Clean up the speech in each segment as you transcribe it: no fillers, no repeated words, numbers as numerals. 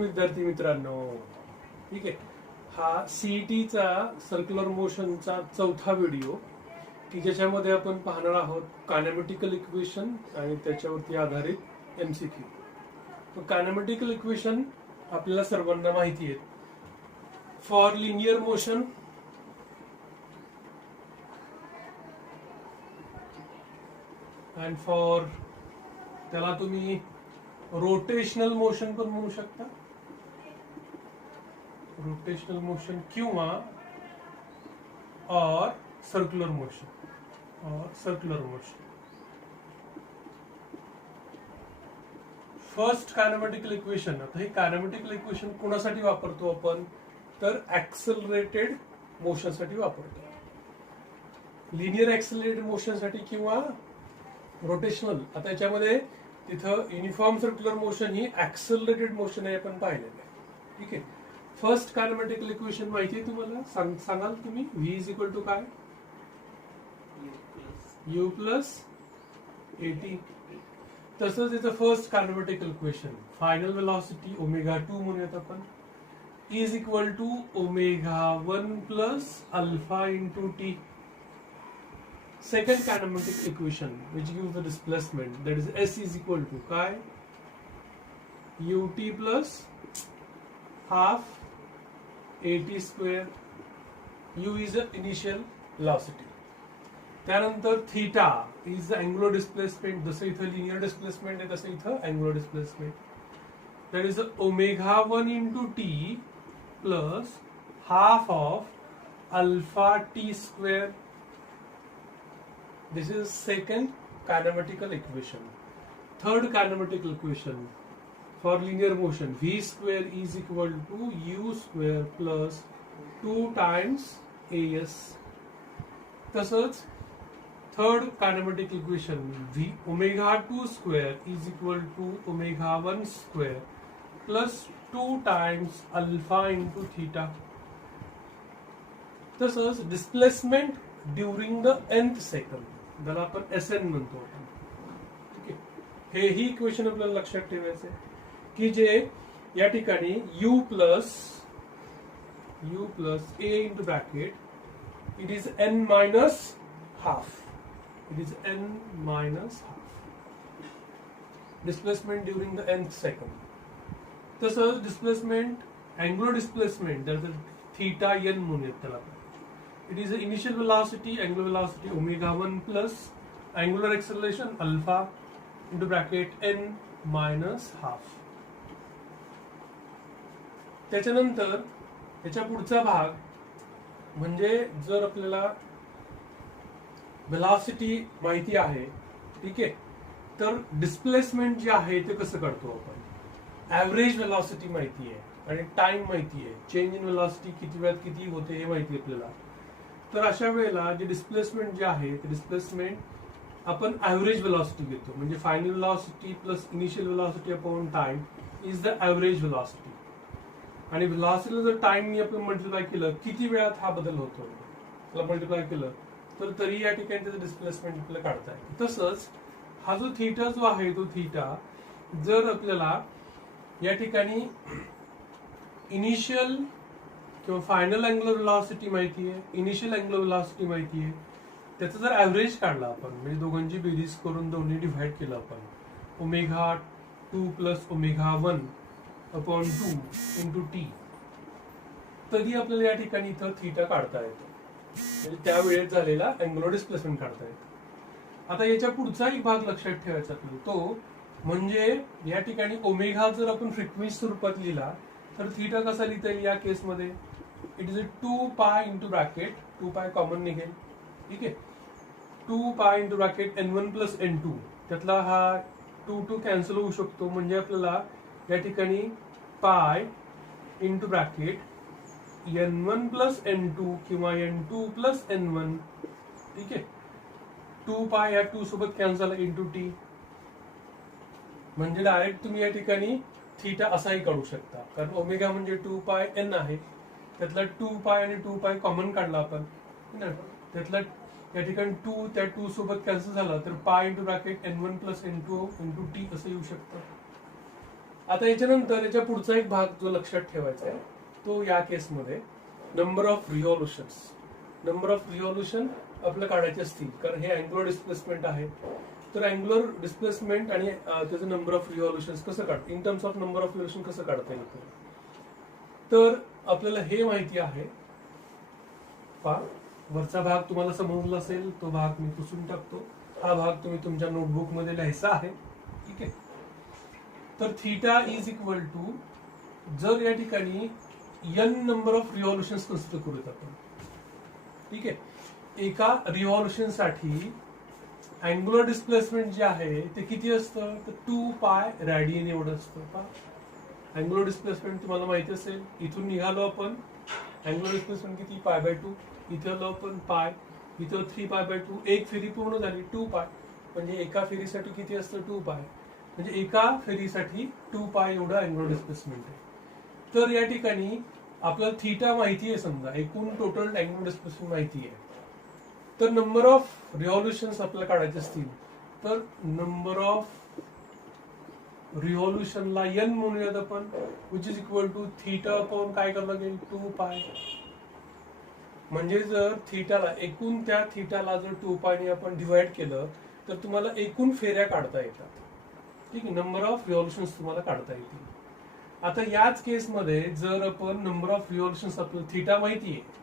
Afternoon विद्यार्थी मित्रांनो. ठीक आहे, हा सीईटीचा सर्क्युलर मोशनचा चौथा व्हिडिओ की ज्याच्यामध्ये आपण पाहणार आहोत कायनेमॅटिकल इक्वेशन आणि त्याच्यावरती आधारित एमसीक्यू. तर कायनेमॅटिकल इक्वेशन आपल्याला सर्वांना माहिती आहे. For linear motion and for त्याला तुम्ही रोटेशनल मोशन पण म्हणू शकता, रोटेशनल मोशन किंवा और circular motion. First kinematical equation. आता हे कायनेमॅटिकल इक्वेशन कोणासाठी वापरतो आपण, तर ऍक्सलरेटेड मोशन साठी वापरतो. लिनियर ऍक्सलरेटेड मोशन साठी किंवा रोटेशनल. आता याच्यामध्ये तिथं युनिफॉर्म सर्क्युलर मोशन ही ऍक्सलरेटेड मोशन आहे आपण पाहिलेलं आहे. ठीक आहे, फर्स्ट कायनेमॅटिकल इक्वेशन माहिती आहे तुम्हाला, सांगाल तुम्ही. व्ही इज इक्वल टू काय, यू प्लस एटी. तसंच याचं first kinematical equation final velocity omega 2 म्हणूयात आपण, is equal to omega 1 plus alpha into T. Second kinematic equation which gives the displacement, that is S is equal to kai ut plus half at square. U is the initial velocity. त्यानंतर theta is the angular displacement. जसं इथं linear displacement आहे तसं इथं angular displacement. That is omega 1 into t plus half of alpha t square. This is second kinematical equation. Third kinematical equation for linear motion, v square is equal to u square plus 2 times as. तसंच third kinematic equation, v omega 2 square is equal to omega 1 square plus 2 times alpha into theta. तसंच displacement during the nth second, त्याला आपण SN म्हणतो आपण. ठीक आहे, हेही equation आपल्याला लक्षात ठेवायचं आहे की जे या ठिकाणी u plus a into bracket it is n minus half, displacement during the nth second. तसंच displacement angular displacement theta n म्हणूयात त्याला. It is the initial velocity, angular velocity omega 1 plus angular acceleration alpha into bracket n minus half. त्याच्यानंतर याच्या पुढचा भाग म्हणजे जर आपल्याला वेलॉसिटी माहिती आहे, ठीक आहे, तर डिस्प्लेसमेंट जे आहे ते कसं करतो आपण. ऍव्हरेज वेलॉसिटी माहिती आहे आणि टाइम माहिती आहे, चेंज इन वेलॉसिटी किती वेळात किती होते हे माहिती आहे आपल्याला. तर अशा वेळेला जे डिस्प्लेसमेंट जे आहे ते डिस्प्लेसमेंट आपण ऍव्हरेज वेलॉसिटी घेतो. म्हणजे final velocity plus initial velocity upon time is the average velocity. आणि वेलॉसिटीला जर टाइमनी आपण मल्टिप्लाय केलं किती वेळात हा बदल होतो त्याला मल्टिप्लाय केलं तर तरी या ठिकाणी त्याचं डिस्प्लेसमेंट आपल्याला काढता येईल. तसंच हा जो थीटा जो आहे तो थीटा जर आपल्याला या ठिकाणी इनिशियल किंवा फायनल अँग्युलर वेलॉसिटी माहिती आहे, इनिशियल अँग्युलर वेलॉसिटी माहिती आहे, त्याचा जर ऍव्हरेज काढला आपण म्हणजे दोघांची बेरीज करून दोन्ही डिव्हाइड केलं आपण, omega 2 plus omega 1 upon 2 into T, तरी आपल्याला या ठिकाणी इथं थीटा काढता येतो, म्हणजे त्या वेळेत झालेला अँग्युलर डिस्प्लेसमेंट काढता येतो. आता याच्या पुढचा एक भाग लक्षात ठेवायचा आपल्याला, तो म्हणजे या ठिकाणी ओमेगा जर आपण फ्रिक्वेन्सी स्वरूपात लिहिला तर थीटा कसा लिहिता येईल या केसमध्ये. It is 2 pi into bracket, 2 पाय कॉमन निघेल, ठीक आहे, 2 pi into bracket n1 plus n2, त्यातला हा 2 कॅन्सल होऊ शकतो. म्हणजे आपल्याला या ठिकाणी पाय into bracket n1 plus n2 किंवा n2 प्लस n1, ठीक आहे, 2 पाय या 2 सोबत कॅन्सल इंटू टी. म्हणजे डायरेक्ट तुम्ही या ठिकाणी थीटा असाही काढू शकता, कारण ओमेगा म्हणजे 2 पाय n आहे, त्यातला 2 पाय आणि 2 पाय कॉमन काढला आपण, त्यातला या ठिकाणी 2 त्या 2 सोबत कॅन्सल झाला तर पाय into bracket n1 plus n2 into T असं येऊ शकतं. आता याच्यानंतर याच्या पुढचा एक भाग जो लक्षात ठेवायचा आहे तो या केसमध्ये number of revolutions. Number of revolution आपल्याला काढायचे असतील, कारण हे अँग्युलर डिस्प्लेसमेंट आहे. तर अँग्युलर डिस्प्लेसमेंट आणि त्याचं नंबर ऑफ रिव्हॉल्युशन्स कसं काढता, in terms of number of revolution कसं काढता येतं. तर आपल्याला हे माहिती आहे, वरचा भाग तुम्हाला समजला असेल, तो भाग मी पुसून टाकतो. हा भाग तुम्ही तुमच्या नोटबुक मध्ये लिहायचा आहे. ठीक आहे. तर थीटा इज इक्वल टू, जर या ठिकाणी n नंबर ऑफ रिव्हॉल्युशन्स कन्सिडर करूयात आपण. ठीक आहे. एका रिव्हॉल्युशन साठी अँग्युलर डिस्प्लेसमेंट जे आहे ते किती असतं, तर 2 पाय रॅडियन एवढं असतं. अँग्युलर डिस्प्लेसमेंट तुम्हाला माहिती असेल, इथून निघालो आपण, अँग्युलर डिस्प्लेसमेंट किती, π/2. इथे आलो आपण पाय, इथं 3π/2. एक फेरी पूर्ण झाली 2 पाय, म्हणजे एका फेरीसाठी किती असतं 2 पाय, म्हणजे एका फेरीसाठी 2 पाय एवढं अँग्युलर डिस्प्लेसमेंट आहे. तर या ठिकाणी आपल्याला थीटा माहिती आहे, समजा एकूण टोटल अँग्युलर डिस्प्लेसमेंट माहिती आहे. तर नंबर ऑफ रिव्हॉल्युशन्स आपल्याला काढायचे असतील, तर नंबर ऑफ रिव्हॉल्युशनला n म्हणूयात आपण, which is equal to theta upon काय करावं लागेल, 2 पाय. म्हणजे जर थीटाला, एकूण त्या थीटाला जर 2 पायने आपण डिवाइड केलं तर तुम्हाला एकूण फेऱ्या काढता येतात. ठीक आहे. नंबर ऑफ रिव्हॉल्युशन्स तुम्हाला काढता येतील. आता याच केसमध्ये जर आपण नंबर ऑफ रिव्हॉल्युशन्स, आपल्याला थीटा माहिती आहे,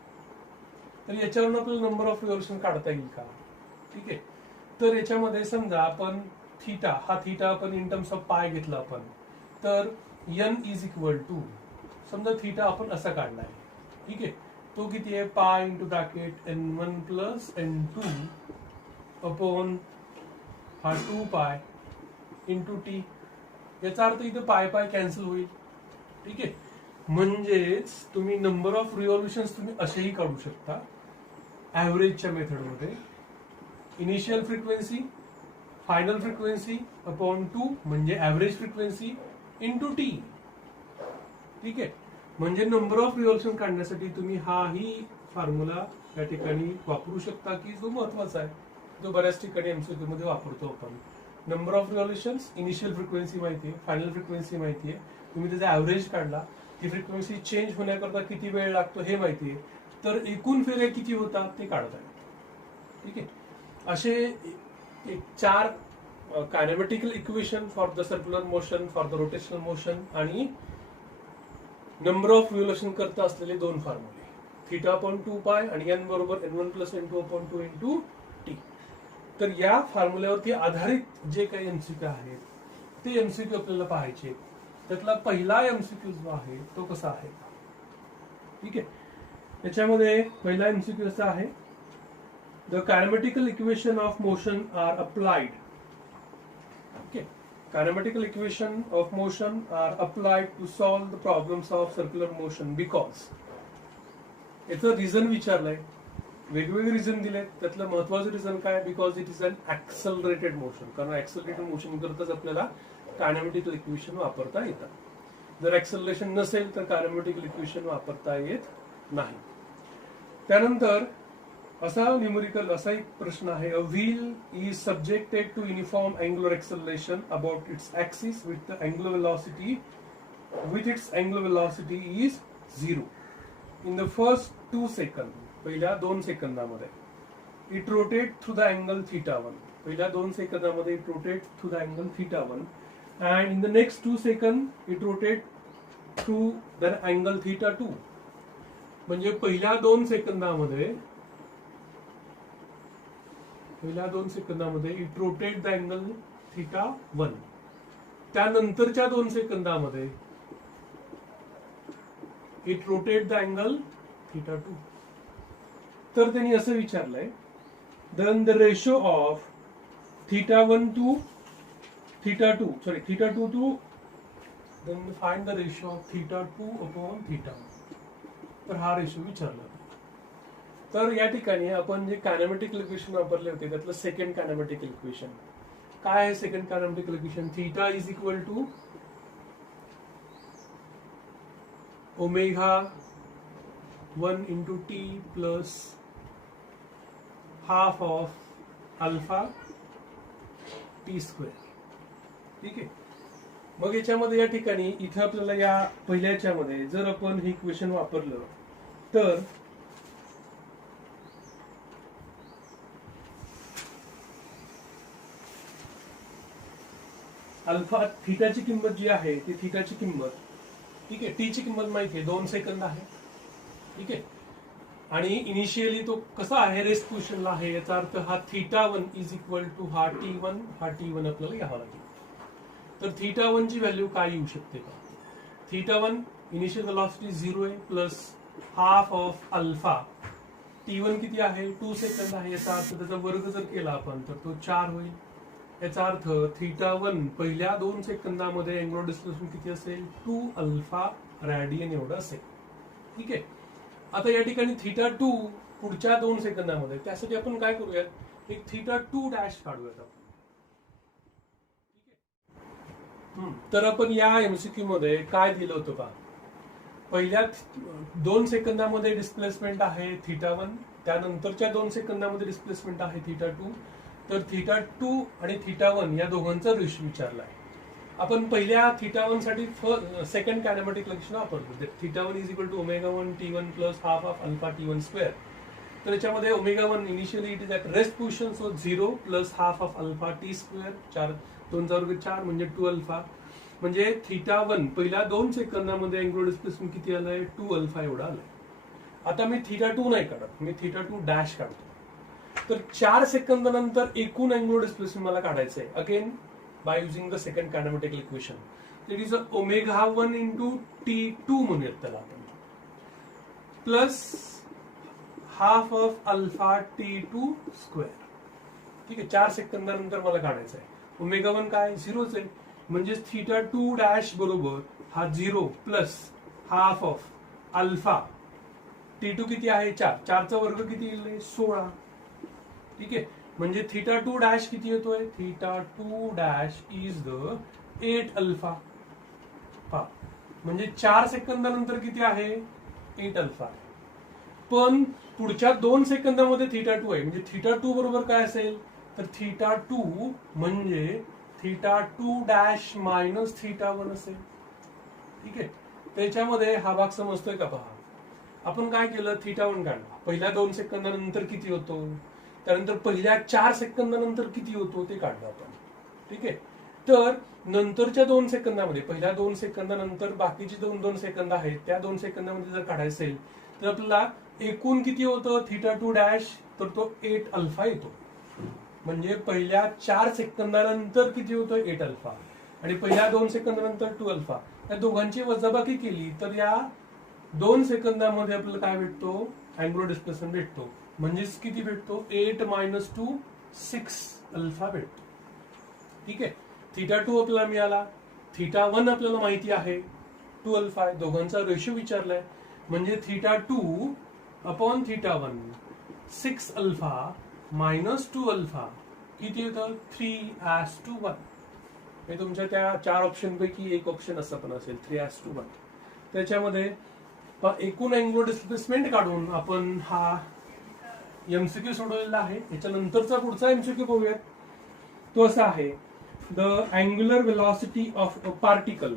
तर याच्यावरून आपल्याला नंबर ऑफ रिव्हॉल्युशन काढता येईल का. ठीक आहे. तर याच्यामध्ये समजा आपण थीटा, हा थीटा आपण इन टर्म्स ऑफ पाय घेतला आपण, तर n इज इक्वल टू, समजा थीटा आपण असा काढला आहे. ठीक आहे. तो किती आहे, पाय into bracket n1 plus n2 upon हा 2 पाय इंटू टी. याचा अर्थ इथं पाय पाय कॅन्सल होईल. ठीक आहे. म्हणजेच तुम्ही नंबर ऑफ रिव्हॉल्युशन्स तुम्ही असेही काढू शकता ऍव्हरेजच्या मेथडमध्ये. Initial frequency, final frequency upon 2 म्हणजे ऍव्हरेज फ्रिक्वेन्सी इंटू टी. ठीक आहे. म्हणजे नंबर ऑफ रिव्हॉल्युशन काढण्यासाठी तुम्ही हाही फॉर्म्युला या ठिकाणी वापरू शकता, की जो महत्वाचा आहे, जो बऱ्याच ठिकाणी एमसीक्यू मध्ये वापरतो आपण. नंबर ऑफ रिव्हॉल्युशन्स, इनिशियल फ्रिक्वेन्सी माहिती आहे, फायनल फ्रिक्वेन्सी माहिती आहे, तुम्ही त्याचा ऍव्हरेज काढला, ती फ्रिक्वेन्सी चेंज होण्याकरता किती वेळ लागतो हे माहिती आहे, तर एकूण फेऱ्या किती होतात ते काढता येतात. ठीक आहे. असे एक 4 kinematical equation for the circular motion, for the rotational motion आणि नंबर ऑफ रिव्हॉल्युशन करता असलेले 2 फॉर्म्युले, थीटा अपॉन 2 पाय आणि n बरोबर n1 plus n2 upon 2 into T. तर या फॉर्म्युल्यावरती आधारित जे काही एमसीक्यू आहेत ते एमसीक्यू आपल्याला पाहायचे. त्यातला पहिला एमसीक्यू जो आहे तो कसा आहे. ठीक आहे. त्याच्यामध्ये पहिला एमसीक्यू असा आहे, the kinematical equation of motion are applied. Okay. Kinematical equation of motion are applied to solve the problems of circular motion because, याचं रिझन विचारलंय, वेगवेगळे रिझन दिले, त्यातलं महत्वाचं रिझन काय, because it is unaccelerated motion. कारण accelerated motion करताच आपल्याला कायनेमॅटिकल इक्वेशन वापरता येतात. जर ऍक्सलरेशन नसेल तर कायनेमॅटिकल इक्वेशन वापरता येत नाही. त्यानंतर असा न्यूमेरिकल असा एक प्रश्न आहे, a wheel is subjected to uniform angular acceleration about its axis with angular velocity is 0 in the first 2 second. पहिल्या 2 सेकंदामध्ये it rotate through the angle θ1. पहिल्या 2 सेकंदामध्ये it rotate through the angle θ1 and in the next 2 second it rotate through the angle θ2. म्हणजे पहिल्या 2 सेकंदामध्ये it rotate the angle θ1. त्यानंतरच्या 2 सेकंदामध्ये it rotate the angle θ2. तर त्यांनी असं विचारलंय, then the ratio of θ1 to θ2 to, then find the ratio of θ2 upon θ1. तर हा रेशो विचारला. तर या ठिकाणी आपण जे कायनेमॅटिकल इक्वेशन वापरले होते त्यातलं सेकंड कायनेमॅटिकल इक्वेशन काय आहे. Second kinematical equation, theta is equal to omega 1 into T plus half of alpha T square. ठीक आहे. मग याच्यामध्ये या ठिकाणी इथं आपल्याला या पहिल्या याच्यामध्ये जर आपण हे इक्वेशन वापरलं तर अल्फा थीटाची किंमत जी आहे ती थीटाची किंमत, ठीक आहे, टी ची किंमत माहिती आहे 2 सेकंद आहे, ठीक आहे, आणि इनिशियली तो कसा आहे, रेस्ट पोझिशनला आहे, याचा अर्थ हा θ1 इज इक्वल टू हा T1 आपल्याला घ्यावा लागेल. तर θ1 ची व्हॅल्यू काय येऊ शकते का? θ1 इनिशियल वेलोसिटी 0 आहे plus half of alpha. T1 किती आहे, 2 सेकंद आहे, याचा अर्थ त्याचा वर्ग जर केला आपण तर तो 4 होईल. याचा अर्थ θ1 पहिल्या 2 सेकंदामध्ये अँग्युलर डिस्प्लेसमेंट किती असेल, 2 अल्फा रॅडियन एवढं असेल. ठीक आहे. आता या ठिकाणी θ2 पुढच्या 2 सेकंदामध्ये, त्यासाठी आपण काय करूयात, एक θ2 डॅश काढूयात आपण. तर आपण या एमसीक्यू मध्ये काय दिलं होतं पहा, पहिल्या 2 सेकंदामध्ये डिस्प्लेसमेंट आहे θ1, त्यानंतरच्या 2 सेकंदामध्ये डिस्प्लेसमेंट आहे θ2. तर θ2 आणि θ1 या दोघांचा रेशो विचारला आहे. आपण पहिल्या θ1 साठी सेकंड कायनेमॅटिक लक्षण वापरतो. θ1 is equal to ω1 T1 plus half of alpha T1 square. तर याच्यामध्ये ω1 initially it is at rest position, so 0 plus half of alpha T square, 4 2 चा वर्ग 4 म्हणजे 2 अल्फा. म्हणजे θ1 पहिल्या 2 सेकंदामध्ये अँग्युलर डिस्प्लेसमेंट किती आलंय, 2 अल्फा एवढा आलाय. आता मी θ2 नाही काढत, मी θ2 डॅश काढतो. तर 4 सेकंदानंतर एकूण अँग्युलर डिस्प्लेसमेंट मला काढायचं आहे, again by using the second kinematic equation. It is ω1 into T2 म्हणूयात त्याला आपण, plus half of alpha T2 square. ठीक आहे, 4 सेकंदानंतर मला काढायचं आहे. ω1 काय, 0च आहे, म्हणजे θ2 डॅश बरोबर हा 0 plus half of alpha T2 किती आहे, 4, 4 चा वर्ग किती येईल, 16. ठीक आहे, म्हणजे θ2 डॅश किती येतोय, θ2 डॅश इज द 8 अल्फा. म्हणजे 4 सेकंदानंतर किती आहे, 8 अल्फा. पण पुढच्या 2 सेकंदामध्ये θ2 आहे, म्हणजे θ2 बरोबर काय असेल, तर θ2 म्हणजे θ2 डॅश मायनस θ1 असेल. ठीक आहे, त्याच्यामध्ये हा भाग समजतोय का पहा. आपण काय केलं, θ1 काढला, पहिल्या 2 सेकंदानंतर किती होतो, त्यानंतर पहिल्या 4 सेकंदानंतर किती होतो ते काढलं आपण. ठीक आहे, तर नंतरच्या 2 सेकंदामध्ये, पहिल्या 2 सेकंदानंतर बाकीचे 2 सेकंद आहेत, त्या 2 सेकंदामध्ये जर काढायचं असेल तर आपल्याला एकूण किती होतं θ2 डॅश, तर तो 8 अल्फा येतो. म्हणजे पहिल्या 4 सेकंदानंतर किती होतं, 8 अल्फा, आणि पहिल्या 2 सेकंदानंतर 2 अल्फा. या दोघांची वजाबाकी केली तर या 2 सेकंदामध्ये आपल्याला काय भेटतो, अँग्युलर डिस्प्लेसमेंट भेटतो. म्हणजेच किती भेटतो, 8 मायनस 2 6 अल्फा भेटतो. ठीक आहे, θ2 आपल्याला मिळाला, θ1 आपल्याला माहिती आहे 2 अल्फा आहे, दोघांचा रेशो विचारलाय, म्हणजे θ2 अपॉन θ1 6 अल्फा मायनस 2 अल्फा किती येतं, 3:1. हे तुमच्या त्या 4 ऑप्शन पैकी एक ऑप्शन असं पण असेल, 3:1. त्याच्यामध्ये एकूण अँग्युलर डिस्प्लेसमेंट काढून आपण हा एमसीक्यू सोडवलेला आहे. याच्यानंतरचा पुढचा एमसीक्यू बघूयात. तो असा आहे, the angular velocity of a particle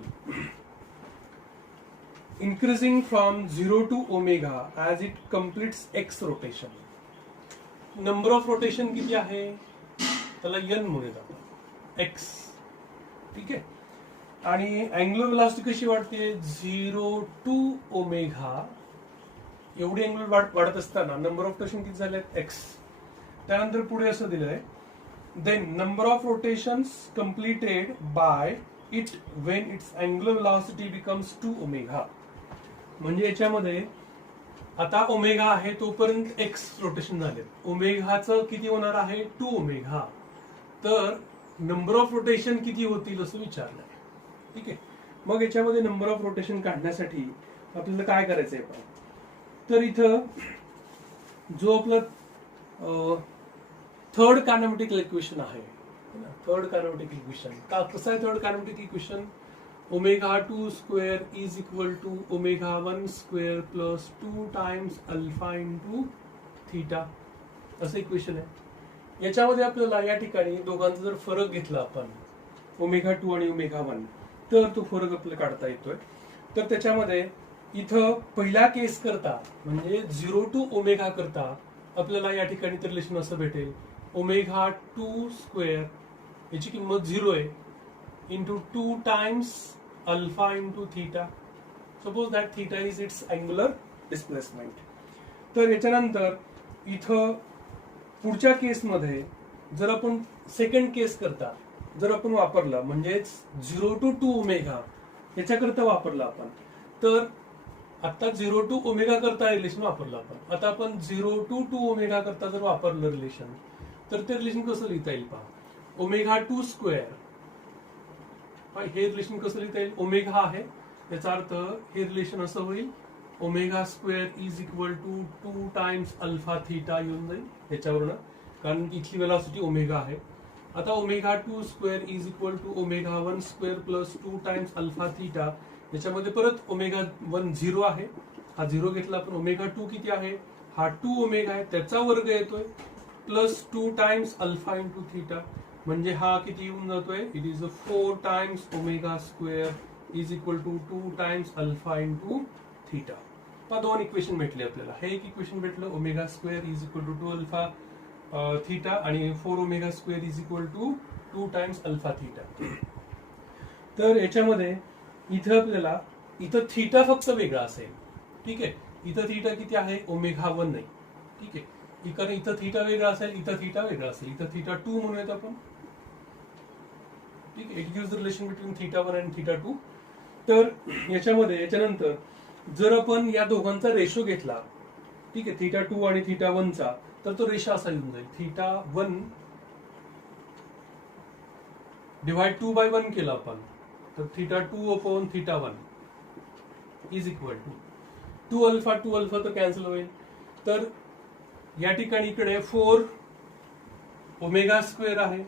increasing from 0 to omega as it completes x rotation. Number of rotation किती आहे, त्याला n म्हणूयात आपण, x. ठीक आहे, आणि अँग्युलर वेलॉसिटी कशी वाढते, 0 टू ओमेगा एवढी अँग्युलर वाढत असताना नंबर ऑफ रोटेशन किती झाले, x. त्यानंतर पुढे असं दिलंय, then number of rotations completed by it when it's angular velocity becomes 2 omega. म्हणजे याच्यामध्ये आता ओमेगा आहे तोपर्यंत x रोटेशन झाले, ओमेगाचं किती होणार आहे, 2 ओमेगा. तर नंबर ऑफ रोटेशन किती होतील असं विचारलंय. ठीक आहे, मग याच्यामध्ये नंबर ऑफ रोटेशन काढण्यासाठी आपल्याला काय करायचंय, तर इथं जो आपला थर्ड कायनेमॅटिक इक्वेशन आहे, थर्ड कायनेमॅटिक इक्वेशन कसं आहे, third kinematic equation ω2 square is equal to ω1 square plus 2 times alpha into theta असं इक्वेशन आहे. याच्यामध्ये आपल्याला या ठिकाणी दोघांचा जर फरक घेतला आपण, ω2 आणि ω1, तर तो फरक आपल्याला काढता येतोय. तर त्याच्यामध्ये इथं पहिल्या केस करता म्हणजे 0 to ओमेगा करता आपल्याला या ठिकाणी ते रिलेशन असं भेटेल, ओमेगा 2 स्क्वेअर याची किंमत 0 आहे into 2 times alpha into theta. Suppose that theta is it's angular displacement. तर याच्यानंतर इथं पुढच्या केसमध्ये जर आपण सेकंड केस करता जर आपण वापरला म्हणजेच 0 to 2 ओमेगा याच्याकरता वापरला आपण, तर आता 0 to ओमेगा करता रिलेशन वापरलं आपण. आता आपण 0 to 2 ओमेगा करता जर वापरलं रिलेशन तर ते रिलेशन कसं लिहिता येईल पहा. ओमेगा 2 स्क्वेअर हे रिलेशन कसं लिहिता येईल, ओमेगा आहे याचा अर्थ हे रिलेशन असं होईल, omega square is equal to 2 times alpha theta येऊन जाईल याच्यावरनं, कारण इथली वेलॉसिटी ओमेगा आहे. आता omega 2 square is equal to omega 1 square plus 2 times alpha theta. याच्यामध्ये परत ओमेगा 1 0 आहे, हा 0 घेतला आपण. ओमेगा 2 किती आहे, हा 2 ओमेगा आहे त्याचा वर्ग येतोय plus 2 times alpha into theta, म्हणजे हा किती येऊन जातोय, it is 4 times omega square is equal to 2 times alpha into theta. दोन इक्वेशन भेटले आपल्याला. हे एक इक्वेशन भेटलं, omega square is equal to 2 alpha theta आणि 4 omega square is equal to 2 times alpha theta. तर याच्यामध्ये इथं आपल्याला इथं थीटा फक्त वेगळा असेल, ठीक आहे. इथं थीटा किती आहे, ओमेगा 1 नाही, ठीक आहे. कारण इथं थीटा वेगळा असेल, इथं थीटा वेगळा असेल, इथं थीटा 2 म्हणूयात आपण, ठीक आहे. It gives the relation between theta 1 आणि थीटा 2. तर याच्यामध्ये याच्यानंतर जर आपण या दोघांचा रेशो घेतला, ठीक आहे, थीटा 2 आणि थीटा 1 चा, तर तो रेशो असा येऊन जाईल, थीटा 1 डिवाइड 2 बाय 1 केला आपण, तर theta 2 upon theta 1 is equal to 2 alpha तर कॅन्सल होईल. तर या ठिकाणी इकडे 4 ओमेगा स्क्वेअर आहे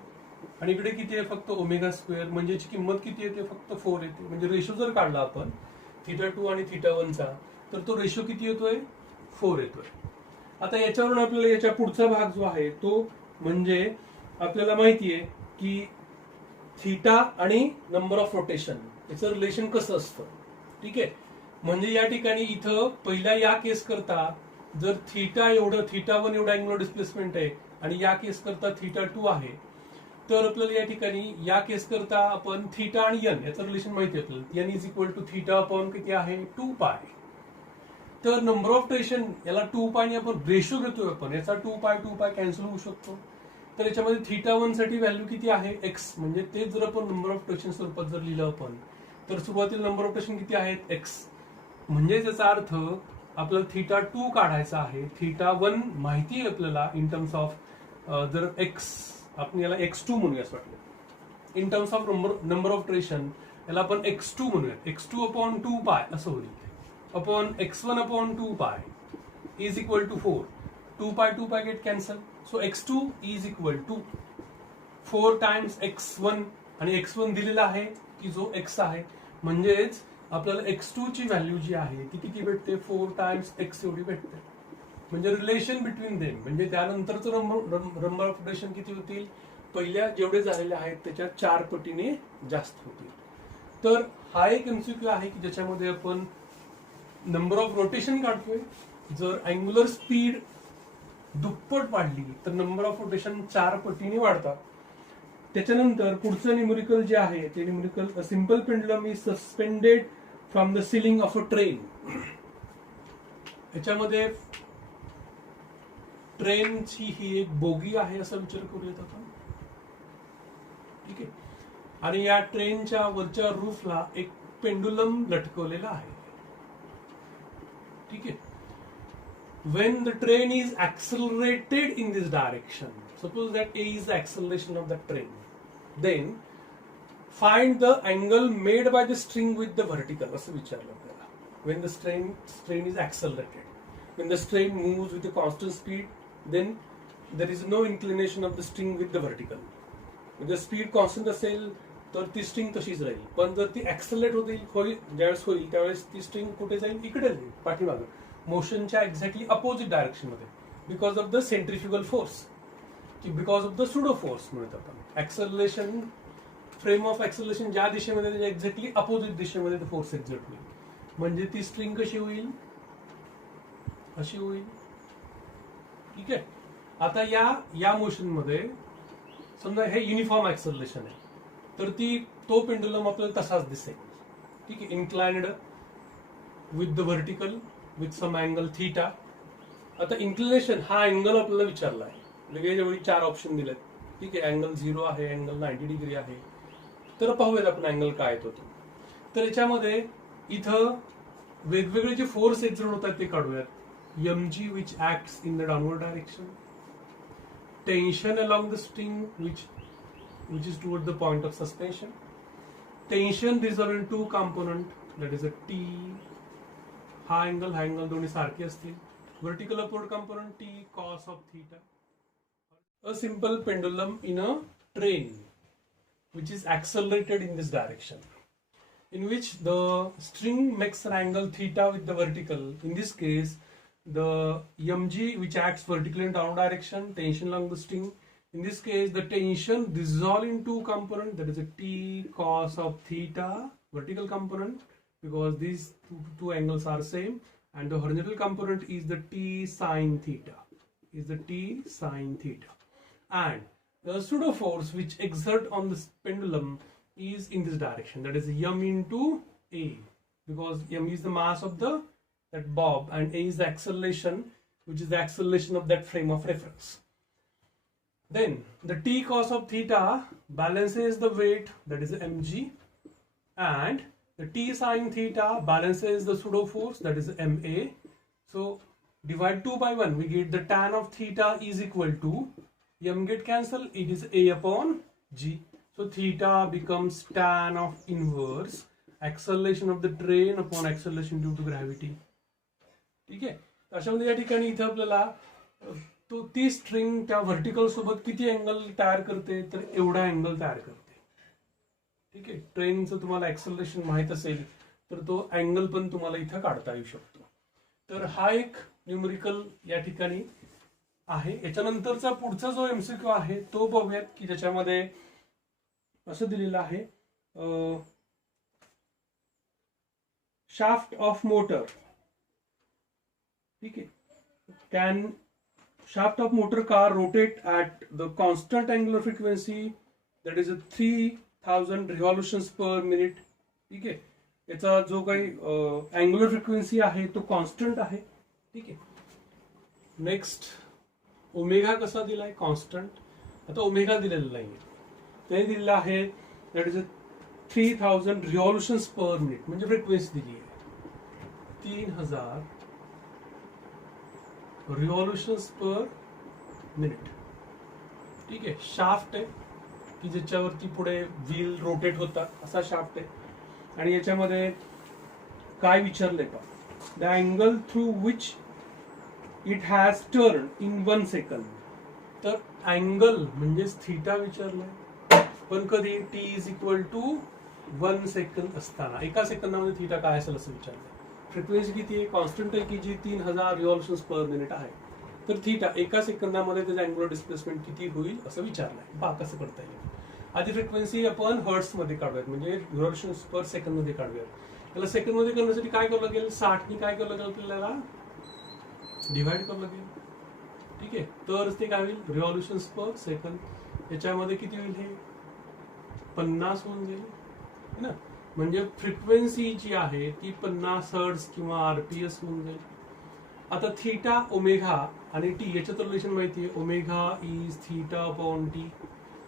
आणि इकडे किती आहे, फक्त ओमेगा स्क्वेअर, म्हणजे याची किंमत किती येते, फक्त 4 येते. म्हणजे रेशो जर काढला आपण थीटा 2 आणि थीटा 1 चा, तर तो रेशो किती येतोय, 4 येतोय. आता याच्यावरून आपल्याला याच्या पुढचा भाग जो आहे तो म्हणजे आपल्याला माहितीये की थीटा आणि नंबर ऑफ रोटेशन याचं रिलेशन कसं असतं, ठीक आहे. म्हणजे या ठिकाणी इथं पहिल्या या केस करता जर थीटा 1 एवढा अँग्युलर डिस्प्लेसमेंट आहे आणि या केस करता थीटा 2 आहे, तर आपल्याला या ठिकाणी या केस करता आपण थीटा आणि एन याचं रिलेशन माहिती आहे आपल्याला, N is equal to theta upon किती आहे, 2 पाय. तर नंबर ऑफ रोटेशन याला 2 पाय आपण रेशो घेतोय आपण, याचा 2 पाय कॅन्सल होऊ शकतो. तर याच्यामध्ये थीटा 1 साठी व्हॅल्यू किती आहे, एक्स, म्हणजे ते जर आपण नंबर ऑफ रोटेशन स्वरूपात जर लिहिलं आपण, तर सुरुवातीला नंबर ऑफ रोटेशन किती आहेत, एक्स. म्हणजे याचा अर्थ आपल्याला थीटा 2 काढायचा आहे, थीटा 1 माहिती आहे आपल्याला इन टर्म्स ऑफ, जर एक्स आपण याला x2 म्हणूया असं वाटलं, in terms of number of rotation याला आपण x2 म्हणूया, x2 अपॉन 2 पाय असं होईल, अपॉन x1 अपॉन 2 पाय is equal to 4. 2 pi get cancel, so x2 is equal to 4 times x1 आणि x1 दिलेला आहे की जो x आहे, म्हणजेच आपल्याला x2 ची व्हॅल्यू जी आहे ती किती भेटते, 4 टाइम्स x एवढी भेटते. म्हणजे रिलेशन बिटवीन देम, म्हणजे त्यानंतरचं नंबर ऑफ रोटेशन किती होतील, पहिल्या जेवढे झालेले आहेत त्याच्या 4 पटीने जास्त होतील. तर हा एक एमसीक्यू आहे की ज्याच्यामध्ये आपण नंबर ऑफ रोटेशन काढतोय. जर अँग्युलर स्पीड दुप्पट वाढली तर नंबर ऑफ रोटेशन 4 पटीने वाढतात. त्याच्यानंतर पुढचं न्यूमेरिकल जे आहे ते numerical, a simple pendulum is suspended from the ceiling of a train. याच्यामध्ये ट्रेनची ही एक बोगी आहे असा विचार करूयात आपण, ठीक आहे. आणि या ट्रेनच्या वरच्या रूफला एक पेंडुलम लटकवलेला आहे, ठीक आहे. when the train is accelerated in this direction, suppose that a is the acceleration of the train, then find the angle made by the string with the vertical. असं विचारलं आपल्याला. when the train is accelerated, when the train moves with a constant speed, then there is no inclination of the string with the vertical. म्हणजे speed constant असेल तर ती string तशीच राहील, पण जर ती ऍक्सलरेट होईल ज्यावेळेस होईल त्यावेळेस ती स्ट्रिंग कुठे जाईल, इकडे जाईल, पाठीमागं, मोशनच्या एक्झॅक्टली अपोजिट डायरेक्शन मध्ये, because of the centrifugal force, की because of the pseudo force म्हणत आपण. ऍक्सलरेशन फ्रेम ऑफ ऍक्सलरेशन ज्या दिशेमध्ये त्याच्या एक्झॅक्टली अपोजिट दिशेमध्ये ते फोर्स एक्झर्ट होईल. म्हणजे ती स्ट्रिंग कशी होईल, अशी होईल. ठीक आहे. आता या मोशन मध्ये समजा हे युनिफॉर्म ऍक्सलरेशन आहे, तर तो पेंडुलम आपल्याला तसाच दिसेल. ठीक आहे. Inclined with the vertical with some angle theta. आता इन्क्लिनेशन हा अँगल आपल्याला विचारला आहे. लगेच एवढी 4 ऑप्शन दिलेत. ठीक आहे. अँगल 0 आहे, अँगल 90 डिग्री आहे. तर पाहूयात आपण अँगल काय येतो तो. तर याच्यामध्ये इथं वेगवेगळे जे फोर्स एक्झर्ट होतात ते काढूयात. mg which acts in the downward direction, tension along the string which is toward the point of suspension, tension resolved in 2 component, that is a T, हा अँगल दोन्ही सारखे असतील. vertical upward component T cos of theta. A simple pendulum in a train which is accelerated in this direction, in which the string makes an angle theta with the vertical. In this case, the mg which acts vertically in downward direction, tension along the string. In this case, the tension dissolve in 2 components, that is a T cos of theta, vertical component, because these two angles are same, and the horizontal component is the T sin theta, and the pseudo force which exert on this pendulum is in this direction, that is m into a, because m is the mass of that bob and a is the acceleration, which is the acceleration of that frame of reference. Then the T cos of theta balances the weight, that is mg, and the T sin theta balances the pseudo force, that is ma. So divide 2 by 1, we get the tan of theta is equal to, m get cancel, it is a upon g. So theta becomes tan of inverse acceleration of the train upon acceleration due to gravity. ठीक आहे. अशामध्ये या ठिकाणी इथं आपल्याला ती string त्या vertical सोबत किती अँगल तयार करते, तर एवढा अँगल तयार करते. ठीक आहे. ट्रेनचं तुम्हाला ऍक्सलरेशन माहित असेल तर तो अँगल पण तुम्हाला इथं काढता येऊ शकतो. तर हा एक न्यूमेरिकल या ठिकाणी आहे. याच्यानंतरचा पुढचा जो एमसीक्यू आहे तो बघूयात, की ज्याच्यामध्ये असं दिलेलं आहे, शाफ्ट ऑफ मोटर. ठीक आहे. Can shaft of motor car rotate at the constant angular frequency, that is a 3000 revolutions per minute. ठीक आहे. याचा जो काही अँग्युलर फ्रिक्वेन्सी आहे तो कॉन्स्टंट आहे. ठीक आहे. नेक्स्ट ओमेगा कसा दिलाय, कॉन्स्टंट. आता ओमेगा दिलेला नाही, ते दिलेलं आहे दॅट इज 3000 रिव्हॉल्युशन्स पर मिनिट, म्हणजे फ्रिक्वेन्सी दिली आहे 3000 रिव्हॉल्युशन्स पर मिनिट. ठीक आहे. शाफ्ट आहे की ज्याच्यावरती पुढे व्हील रोटेट होतात, असा शाफ्ट आहे. आणि याच्यामध्ये काय विचारलंय का, the angle through which it has turn in 1 second. तर अँगल म्हणजेच थीटा विचारलाय, पण कधी T is equal to 1 second असताना. एका सेकंदामध्ये थीटा काय असेल असं विचारलंय. फ्रिक्वेन्सी किती आहे, कॉन्स्टंट आहे की जी 3000 रिव्हॉल्युशन्स पर मिनिट आहे. तर थीटा एका सेकंदामध्ये त्याचं अँग्युलर डिस्प्लेसमेंट किती होईल असं विचारलंय. पहा कसं करता येईल. आधी फ्रिक्वेन्सी आपण हर्ट्स मध्ये काढूयात, म्हणजे रिव्हॉल्युशन्स पर सेकंद मध्ये काढूयात. त्याला सेकंद मध्ये करण्यासाठी काय करावं लागेल, 60 ने काय करावं लागेल, आपल्याला डिव्हाइड करावं लागेल. ठीक आहे. तर ते काय होईल, रिव्हॉल्युशन्स पर सेकंद. याच्यामध्ये किती होईल, हे 50 होऊन जाईल है ना. म्हणजे फ्रिक्वेन्सी जी आहे ती 50 हर्ट्ज किंवा आरपीएस होऊन जाईल. आता थीटा, ओमेगा आणि टी याच्यात रिलेशन माहिती आहे. Omega is theta upon T.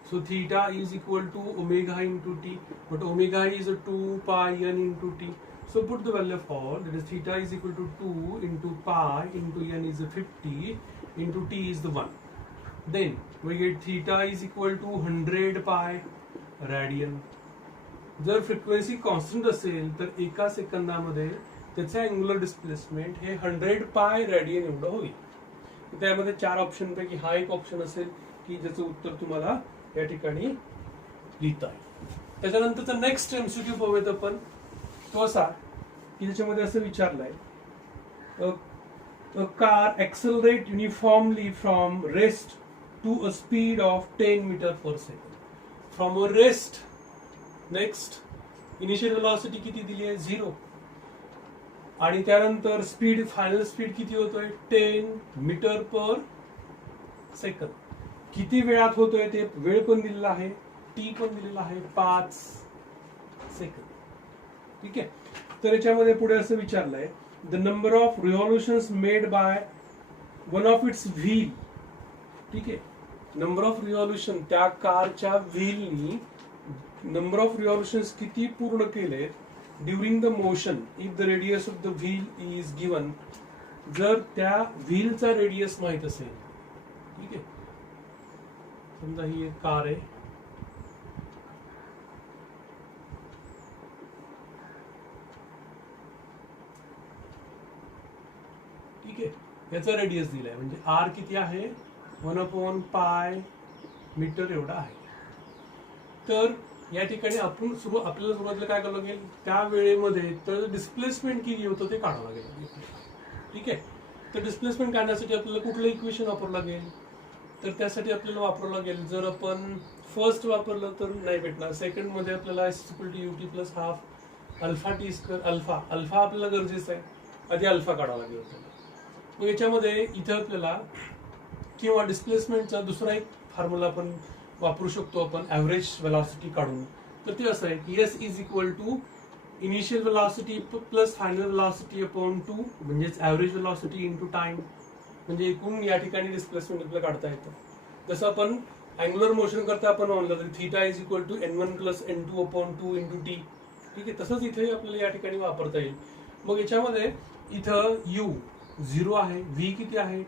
So theta is equal to omega into t, but omega is a 2 pi n into t. So put the value of all, that is theta is equal to 2 into pi into n is a 50 into t is the 1. Then we get theta is equal to 100 pi radian. जर frequency constant असेल तर एका सेकंदामध्ये त्याचे angular displacement हे 100 pi radian एवढं होईल. त्यामध्ये 4 option पैकी हा एक ऑप्शन असेल की ज्याचं उत्तर तुम्हाला या ठिकाणी लिहिता येईल. त्याच्यानंतरचा नेक्स्ट एमसीक्यू पाहूयात आपण. तो असा की ज्याच्यामध्ये असं विचारलंय, a car accelerate uniformly from rest to a speed of 10 meter per second. From a rest next initial velocity किती दिली आहे 0 आणि त्यानंतर स्पीड फायनल स्पीड किती होतोय 10 मीटर पर सेकंद. किती वेळात होतोय ते वेळ पण दिलेला आहे, टी पण दिलेला आहे 5 सेकंद. ठीक आहे. तर याच्यामध्ये पुढे असं विचारलंय the number of revolutions made by one of its wheel. ठीक आहे. नंबर ऑफ रिव्हॉल्युशन त्या कारच्या व्हीलनी नंबर ऑफ रिव्हॉल्युशन्स किती पूर्ण केले during the motion if the radius of the wheel is given. जर त्या व्हीलचा रेडियस माहित असेल. ठीक आहे. समजा ही एक कार आहे, ठीक आहे. याचा रेडियस दिलाय म्हणजे आर किती आहे 1/π मीटर एवढा आहे. तर या ठिकाणी आपण आपल्याला सुरुवातीला काय करावं लागेल त्या वेळेमध्ये तर डिस्प्लेसमेंट किती होतं ते काढावं लागेल. ठीक आहे. तर डिस्प्लेसमेंट काढण्यासाठी आपल्याला कुठलं इक्वेशन वापरावं लागेल तर त्यासाठी आपल्याला वापरावं लागेल जर आपण फर्स्ट वापरलं तर नाही भेटणार. सेकंड मध्ये आपल्याला ut plus half alpha T square alpha आपल्याला गरजेचं आहे. आधी अल्फा काढावा लागेल आपल्याला. मग याच्यामध्ये इथे आपल्याला किंवा डिस्प्लेसमेंटचा दुसरा एक फॉर्म्युला आपण वापरू शकतो आपण ऍव्हरेज वेलॉसिटी काढून. तर ते असं आहे की S is equal to initial velocity plus final velocity upon 2 म्हणजेच ऍव्हरेज वेलॉसिटी इंटू टाइम. म्हणजे एकूण या ठिकाणी डिस्प्लेसमेंट आपल्याला काढता येतं. जसं आपण अँग्युलर मोशन करता आपण म्हणलं तर theta is equal to n1 plus n2 upon 2 into T. ठीक आहे. तसंच इथे आपल्याला या ठिकाणी वापरता येईल. मग याच्यामध्ये इथं u 0 आहे, v किती आहे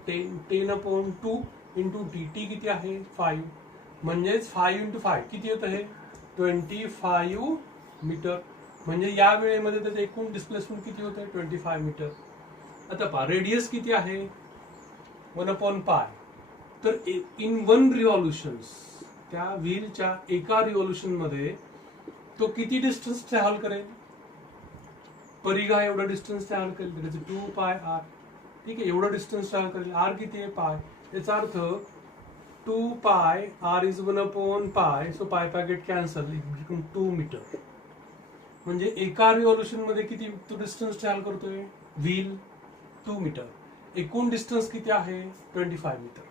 10 अपॉन 2 इंटू टी किती आहे 5 म्हणजेच 5 इंटू 5 किती होतं हे 25 मीटर. म्हणजे या वेळेमध्ये त्याचं एकूण डिस्प्लेसमेंट किती होतं 25 मीटर. आता पहा रेडियस किती आहे 1/π. तर इन वन रिव्हॉल्युशन्स त्या व्हीलच्या एका रिव्हॉल्युशन मध्ये तो किती डिस्टन्स ट्रॅव्हल करेल परिघा एवढा डिस्टन्स ट्रॅव्हल करेल 2πr. ठीक आहे. एवढं डिस्टन्स ट्रॅव्हल करेल. आर किती आहे पाय. याचा अर्थ 2πr is 1/π. So pi get cancel 2 metre. म्हणजे एका रिव्हॉल्युशन मध्ये किती तो डिस्टन्स ट्रॅव्हल करतोय व्हील 2 मीटर. एकूण डिस्टन्स किती आहे 25 metre.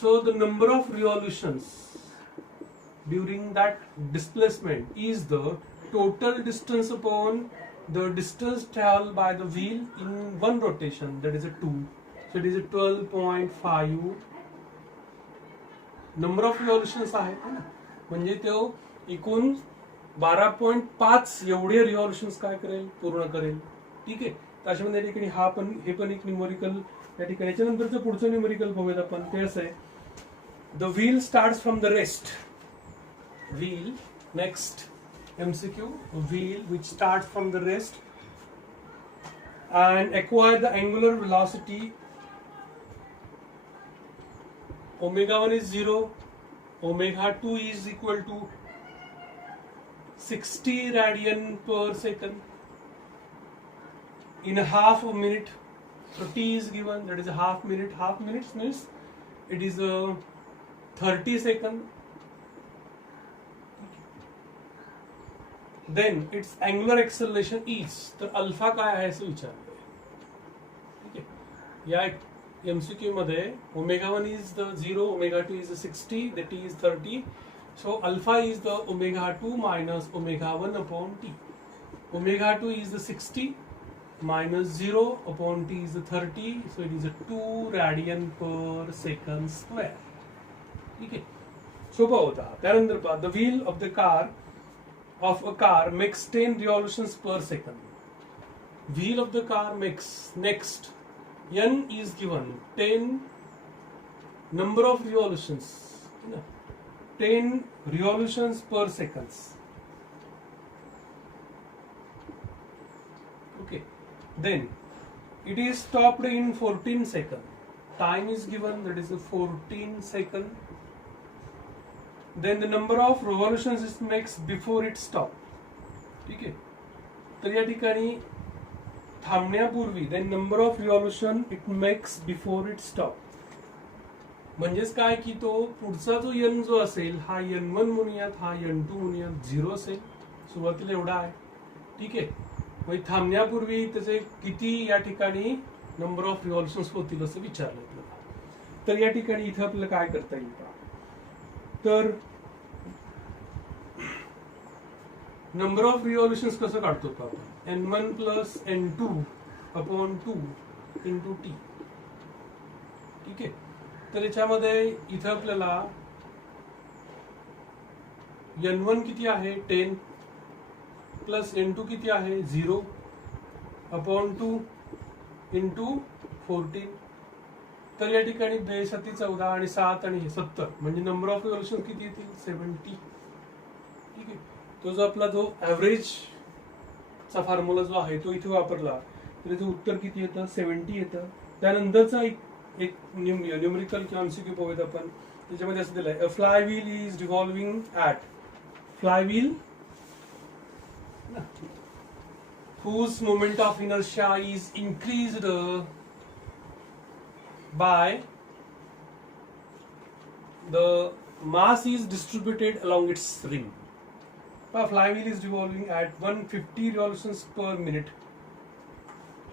So the number of revolutions during that displacement is the total distance upon the distance traveled by the wheel in one rotation, that is a 2. So it is a 12.5 number of revolutions आहे ना. म्हणजे तो एकूण 12.5 एवढे रिव्हॉल्युशन्स काय करेल पूर्ण करेल. ठीक आहे. त्याच्यामध्ये या ठिकाणी हे पण एक न्यूमेरिकल या ठिकाणी. याच्यानंतरचं पुढचं न्यूमेरिकल बघूयात आपण. ते असं आहे the wheel starts from the rest. Wheel next MCQ wheel which starts from the rest and acquire the angular velocity omega1 is 0, omega2 is equal to 60 radian per second in a half a minute. So t is given, that is a half minute. Half minutes means it is a 30 second. Then its angular acceleration is. तर alpha काय आहे असं विचारलंय. ठीक आहे. या MCQ मध्ये omega1 is the 0, omega2 is the 60, the t is 30. So alpha is the omega2 minus omega1 upon t. Omega2 is the 60 minus 0 upon t is the 30. So it is a 2 radian per second square. ठीक आहे. सोपा होता. त्यानंतर पहा the wheel of the car of a car makes 10 revolutions per second. Wheel of the car makes next n is given 10 number of revolutions, 10 revolutions per seconds. Okay. Then it is stopped in 14 seconds. Time is given, that is a 14 second. Then the number of revolutions it makes before it stop. ठीक आहे. तर या ठिकाणी थांबण्यापूर्वी then number of revolution it makes before it stop. म्हणजेच काय की तो पुढचा जो n जो असेल हा n1 म्हणूयात, हा n2 म्हणूयात 0 असेल. सुरुवातीला एवढा आहे. ठीक आहे. मग थांबण्यापूर्वी त्याचे किती या ठिकाणी नंबर ऑफ रिव्हॉल्युशन्स होतील असं विचारलं आपल्याला. तर या ठिकाणी इथं आपल्याला काय करता येईल का, तर नंबर ऑफ रिव्हॉल्युशन्स कसं काढतो का आपण, n1 plus n2 upon 2 into T. ठीक आहे. तर याच्यामध्ये इथं आपल्याला n1 किती आहे 10 प्लस n2 किती आहे 0 अपॉन 2 इंटू 14. तर या ठिकाणी 2 7 14 आणि 7 आणि 70 म्हणजे नंबर ऑफ रिव्हॉल्युशन किती येतील 70. ठीक आहे. तो जो आपला जो ऍव्हरेज चा फॉर्म्युला जो आहे तो इथे वापरला तर याचं उत्तर किती येतं 70 येतं. त्यानंतरचा एक न्यूमेरिकल किंवा एमसीक्यू बघूयात आपण. त्याच्यामध्ये असं दिलंय, a flywheel is revolving at flywheel whose moment of inertia is increased by the mass is distributed along its ring. A flywheel is revolving at 150 revolutions per minute.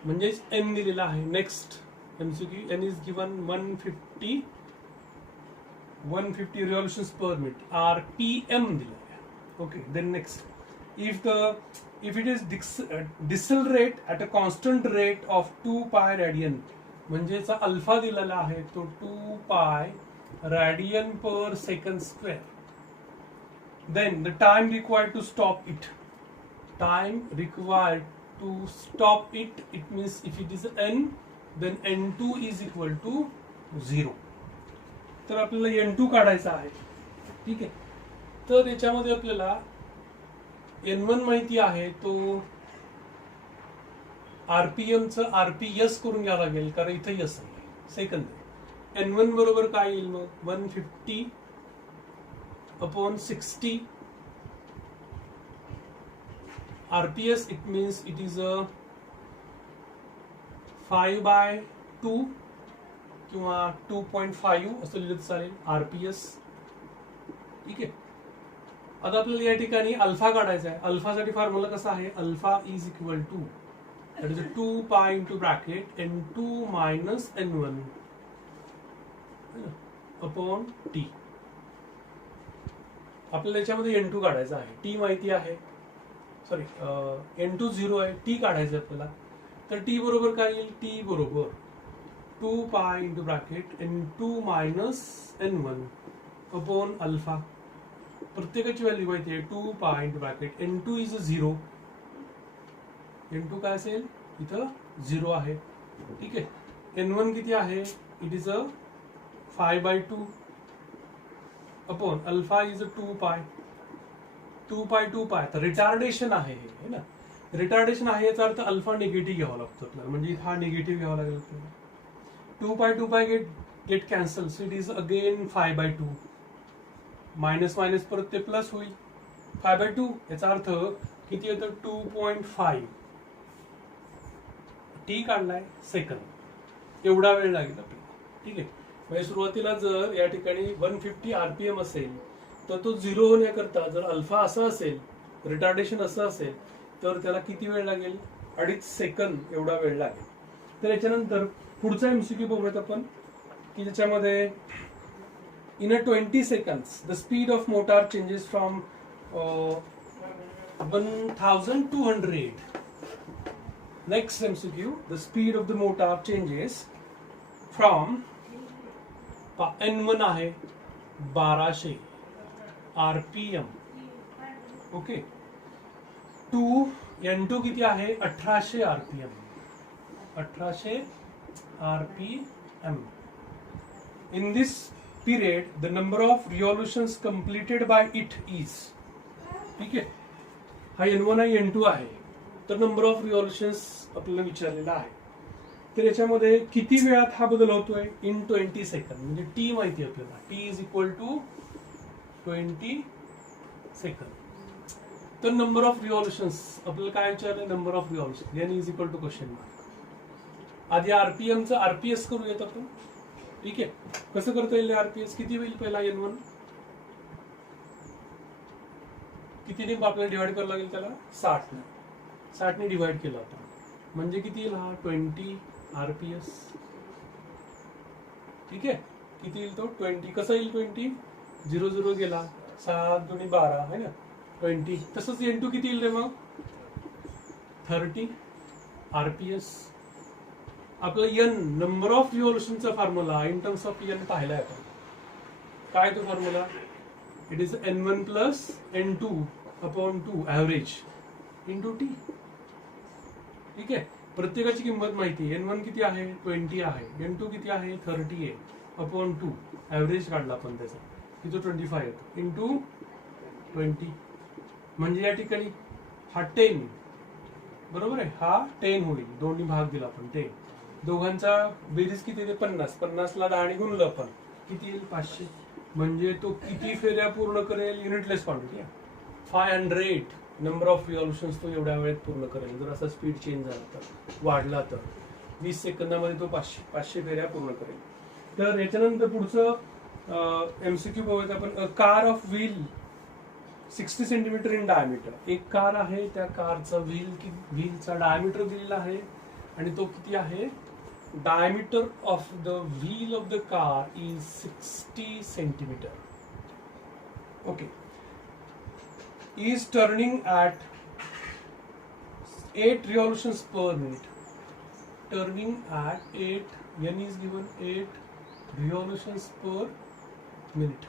म्हणजेच n दिलेला आहे. Next MCQ, n is given 150 revolutions per minute, RPM दिला आहे. Okay, then next, if it is decelerate at a constant rate of 2 pi radian, म्हणजेचा alpha दिलेला आहे तो 2 pi radian per second square, then the time required to stop it, it means if it is n then n2 is equal to 0. तर आपल्याला n2 काढायचा आहे. ठीक आहे. तर याच्यामध्ये आपल्याला n1 माहिती आहे, तो RPM चं RPS करून घ्यावं लागेल कारण इथे यस आहे सेकंद. n1 बरोबर काय येईल मग 150 upon 60 RPS, it means it is a 5/2 किंवा 2.5 असं लिहिलं चालेल RPS. ठीक आहे. आता आपल्याला या ठिकाणी अल्फा काढायचा आहे. अल्फासाठी फॉर्म्युला कसा आहे, alpha is equal to that is 2 pi into bracket n2 minus n1 upon T. आपल्याला याच्यामध्ये n2 काढायचा आहे, टी माहिती आहे, सॉरी n2 0 आहे, टी काढायचं आहे आपल्याला. तर टी बरोबर काय येईल, टी बरोबर 2 pi into bracket n2 minus n1 upon alpha. प्रत्येकाची व्हॅल्यू माहिती आहे 2 pi into bracket n2 is 0, n2 काय असेल इथं 0 आहे. ठीक आहे. n1 किती आहे, it is a 5/2 upon alpha is 2 पाय. तर रिटार्डेशन आहे हे ना, रिटार्डेशन आहे याचा अर्थ अल्फा निगेटिव्ह घ्यावा लागतो आपल्याला, म्हणजे हा निगेटिव्ह घ्यावा लागेल आपल्याला. 2 pi get cancel, so it is again 5/2. Minus minus परत ते प्लस होईल 5/2. याचा अर्थ किती येतं 2.5. टी काढलाय सेकंद, एवढा वेळ लागेल आपल्याला. ठीक आहे. म्हणजे सुरुवातीला जर या ठिकाणी 150 RPM असेल तर तो 0 होण्याकरता जर अल्फा असा असेल, रिटार्डेशन असं असेल तर त्याला किती वेळ लागेल, 2.5 सेकंद एवढा वेळ लागेल. तर याच्यानंतर पुढचा MCQ बघूयात आपण की ज्याच्यामध्ये in a 20 seconds the speed of motor changes from 1200. Next MCQ, the speed of the motor changes from n1 आहे 1200 RPM. ओके. n2 किती आहे 1800 RPM. 1800 RPM. In this period the number of revolutions completed by it is. ठीक आहे. हा n1 आहे n2 आहे, तर number of revolutions आपल्याला विचारलेला आहे. तर याच्यामध्ये किती वेळात हा बदल होतोय इन 20 सेकंद, म्हणजे टी माहिती आहे आपल्याला, टी इज इक्वल टू 20 सेकंद. तर नंबर ऑफ रिव्हॉल्युशन्स आपल्याला काय विचारलंय, number of revolution n is equal to question mark. आधी RPM चं RPS करूयात आपण. ठीक आहे. कसं करता येईल RPS, किती होईल पहिला n1 कितीने आपल्याला डिवाइड करावं लागेल त्याला 60ने. 60ने डिवाइड केलं आपण म्हणजे किती येईल हा 20 RPS. ठीक आहे. किती येईल तो 20. कसं येईल 20? 0 0 गेला 7 2 12 है ना 20. तसंच N2 किती येईल रे मग 30 RPS. आपलं N नंबर ऑफ रिव्होल्यूशनचा formula in terms of N पाहिलाय आपण. काय तो formula? It is N1 plus N2 upon 2 average into T. ठीक आहे. प्रत्येकाची किंमत माहिती आहे. N1 किती आहे 20 आहे, N2 किती आहे 30 आहे, अपॉन 2 ॲव्हरेज काढला आपण त्याचा की तो 25 येतो इंटू 20. म्हणजे या ठिकाणी हा 10 बरोबर आहे, हा 10 होईल. दोन्ही भाग दिला आपण 10. दोघांचा बेरीज किती येते 50. 50ला 10 गुणलं आपण किती येईल 500. म्हणजे तो किती फेऱ्या पूर्ण करेल युनिटलेस क्वांटिटी 500 नंबर ऑफ रिव्हॉल्यूशन्स तो एवढ्या वेळेत पूर्ण करेल. जर असा स्पीड चेंज झाला तर वाढला तर 20 सेकंदामध्ये तो 500 फेऱ्या पूर्ण करेल. तर याच्यानंतर पुढचं MCQ बघूयात आपण. Car of wheel 60 centimetre in diameter. एक कार आहे, त्या कारचा व्हीलचा डायमीटर दिलेला आहे आणि तो किती आहे diameter of the wheel of the car is 60 centimeter. Okay. Is turning at 8 revolutions per minute. Turning at 8, N is given 8 revolutions per minute.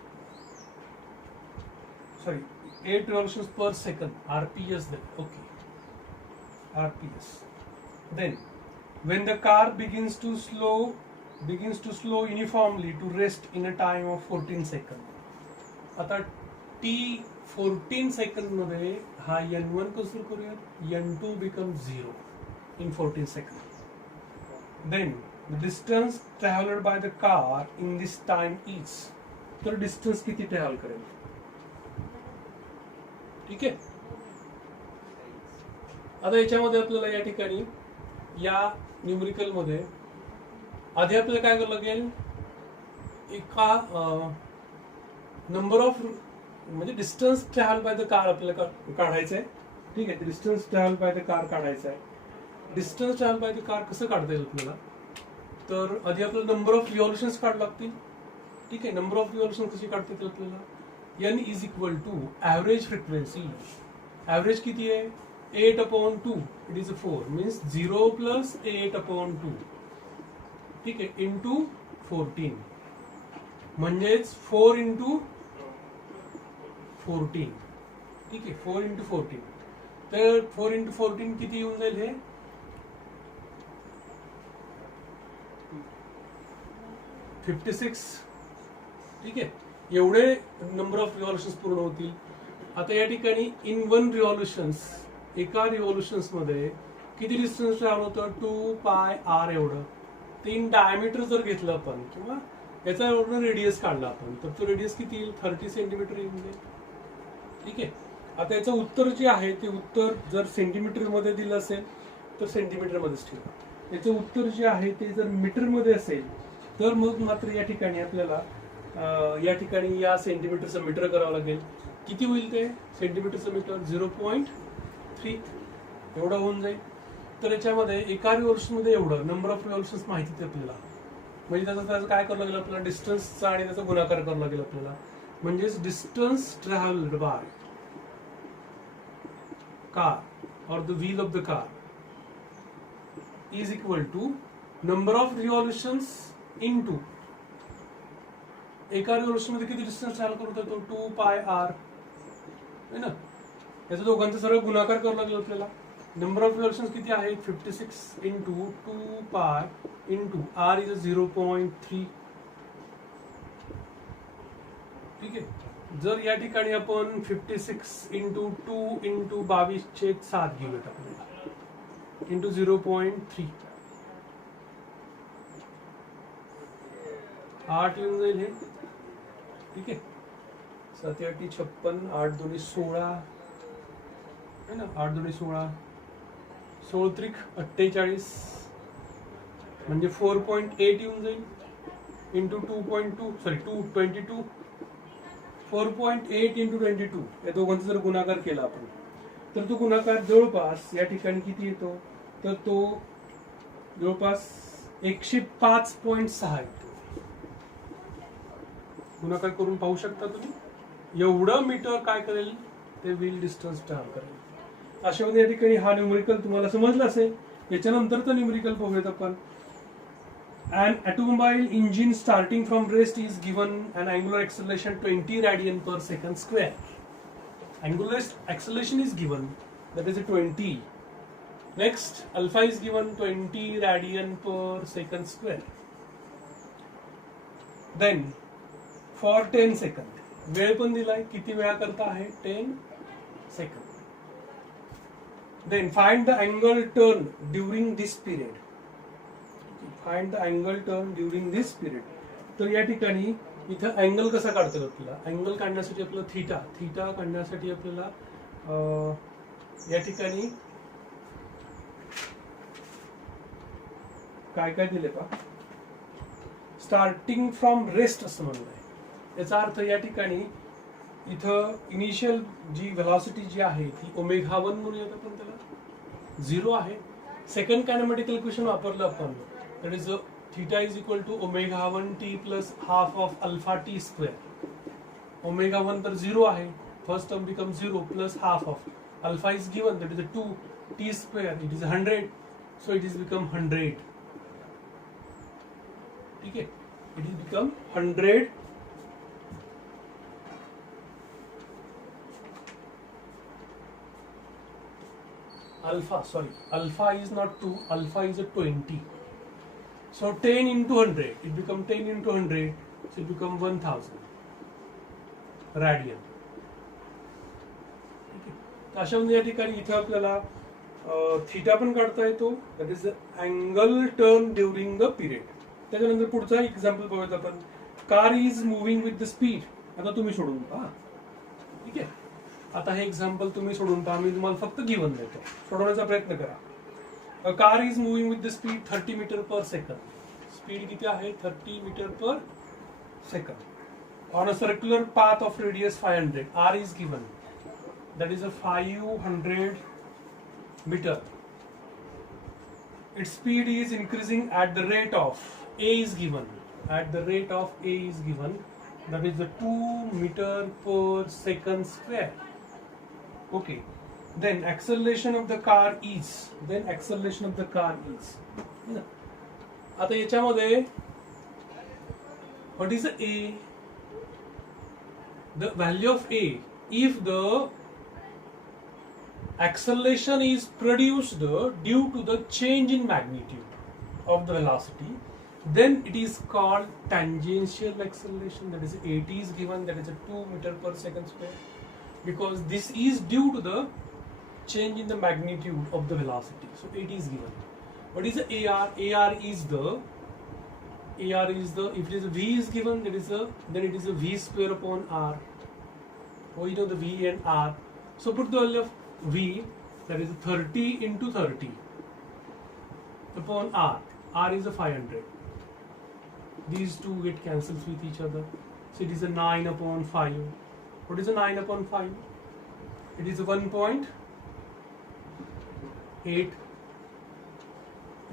Sorry, 8 revolutions per second. RPS then. Okay. RPS. Then when the car begins to slow uniformly to rest in a time of 14 seconds. आता T 14 second मध्ये हा N1 कसं करूयात N2 becomes 0 in 14 seconds. Then the distance traveled by the car in this time is. तर distance किती travel करेल. ठीक आहे. आता याच्यामध्ये आपल्याला या ठिकाणी या न्यूमरिकल मध्ये आधी आपल्याला काय करावं लागेल एका नंबर ऑफ म्हणजे distance travel by the car आपल्याला काढायचं आहे. ठीक आहे. Distance travel by the car काढायचं आहे. Distance travel by the car कसं काढता येईल आपल्याला तर आधी आपल्याला नंबर ऑफ रिव्हॉल्यूशन्स काढावं लागतील. ठीक आहे. नंबर ऑफ रिव्हॉल्यूशन कशी काढता येतील आपल्याला N is equal to average frequency. Average किती आहे 8/2. It is 4 means 0 plus 8/2. ठीक आहे. इंटू 14 म्हणजेच 4 इंटू 14. ठीक आहे. 4 इंटू 14. तर 4 इंटू 14 किती येऊन जाईल हे 56. ठीक आहे. एवढे नंबर ऑफ रिव्हॉल्यूशन्स पूर्ण होतील. आता या ठिकाणी इन 1 रिव्हॉल्यूशन्स एका रिव्हॉल्यूशन्स मध्ये किती डिस्टन्स ट्रॅव्हल होतं 2πr एवढं. ते इन डायमीटर जर घेतलं आपण किंवा याचा एवढं रेडियस काढला आपण तर तो रेडियस किती येईल 30 सेंटीमीटर येऊन जाईल. ठीक आहे. आता याचं उत्तर जे आहे ते उत्तर जर सेंटीमीटर मध्ये दिलं असेल तर सेंटीमीटर मध्येच ठेवा. याचं उत्तर जे आहे ते जर मीटर मध्ये असेल तर मग मात्र या ठिकाणी आपल्याला या ठिकाणी या सेंटीमीटरचं मीटर करावं लागेल. किती होईल ते सेंटीमीटरचं मीटर 0.3 एवढं होऊन जाईल. तर याच्यामध्ये एका रिव्हॉल्यूशन मध्ये एवढं नंबर ऑफ रिव्हॉल्यूशन्स माहिती आहे आपल्याला. म्हणजे त्याचं काय करावं लागेल आपल्याला डिस्टन्सचा आणि त्याचा गुणाकार करावा लागेल आपल्याला. म्हणजेच डिस्टन्स ट्रॅव्हल्ड बाय कार और the wheel of the car is equal to number of revolutions into एका रिव्हॉल्यूशन मध्ये किती डिस्टन्स ट्रॅव्हल करत होतो 2πr है ना. याचा दोघांचा सरळ गुणाकार करावा लागेल आपल्याला. नंबर ऑफ रिव्हॉल्यूशन्स किती आहेत 56 इंटू 2π इंटू r इज 0.3. ठीक आहे. जर या ठिकाणी आपण 56 इंटू 2 इंटू 22/7 घेऊयात आपल्याला इंटू 0.3 8 येऊन जाईल हे. ठीक आहे. 7 8 56 8 2 16 है ना. 8 2 16 16 त्रिक 48 म्हणजे 4.8 येऊन जाईल इंटू 2.2 सॉरी 222 4.8 इंटू 22 या दोघांचा जर गुणाकार केला आपण तर तो गुणाकार जवळपास या ठिकाणी किती येतो तर तो जवळपास 105.6 येतो. गुणाकार करून पाहू शकता तुम्ही एवढं मीटर काय करेल ते व्हील डिस्टन्स ट्रॅव्हल करेल. अशा या ठिकाणी हा न्यूमेरिकल तुम्हाला समजला असेल. याच्यानंतरचं न्यूमेरिकल पाहूयात आपण. An automobile engine starting from rest is given an angular acceleration 20 radian per second square. Angular acceleration is given, that is a 20. Next, alpha is given 20 radian per second square. Then, for 10 second, वेळ पण दिलाय किती वेळा करता आहे 10 second. Then find the angle turn during this period. Find the angle turn during this period. तर या ठिकाणी इथं अँगल कसा काढता येतो आपल्याला. अँगल काढण्यासाठी आपल्याला थीटा काढण्यासाठी आपल्याला या ठिकाणी काय काय दिले पहा. स्टार्टिंग फ्रॉम रेस्ट असं म्हणलंय. याचा अर्थ या ठिकाणी इथं इनिशियल जी व्हेलॉसिटी जी आहे ती ओमेगा 1 म्हणूयात आपण त्याला 0 आहे. सेकंड कायनेमॅटिकल इक्वेशन वापरलं आपण. That is theta is equal to omega 1 t plus half of alpha t square. Omega 1 तर 0 आहे. First term becomes 0 plus half of alpha is given, that is a 2 t square, it is 100, so it is become 100. ठीक है, it is become 100. Alpha is not 2, alpha is a 20. So 10 into 100, it become 10 into 100, so it become 1000 radian. अशा म्हणजे या ठिकाणी इथे आपल्याला theta पण काढता येतो. That is angle turn during the period. त्याच्यानंतर पुढचा एक्झाम्पल बघूयात आपण. Car is moving with the speed. आता तुम्ही सोडून पहा. ठीक आहे, आता हे एक्झाम्पल तुम्ही सोडून पहा. मी तुम्हाला फक्त गिवन देतो, सोडवण्याचा प्रयत्न करा. A car is moving with the speed 30 meter per second. Speed किती आहे 30 meter per second. On a circular path of radius 500. R is given. That is a 500 meter. Its speed is increasing at the rate of A is given. At the rate of A is given. That is the 2 meter per second square. Okay. Then acceleration of the car is. आता याच्यामध्ये what is the A? The value of A. If the acceleration is produced due to the change in magnitude of the velocity, then it is called tangential acceleration. That is AT is given. That is a 2 meter per second square. Because this is due to the change in the magnitude of the velocity, so it is given. What is the AR? AR is the if it is a V is given, then it is a V square upon R. Oh, you know the V and R. So put the value of V, that is 30 into 30 upon R. R is a 500. These two get cancelled with each other. So it is a 9 upon 5. What is a 9 upon 5? It is a 1.8. It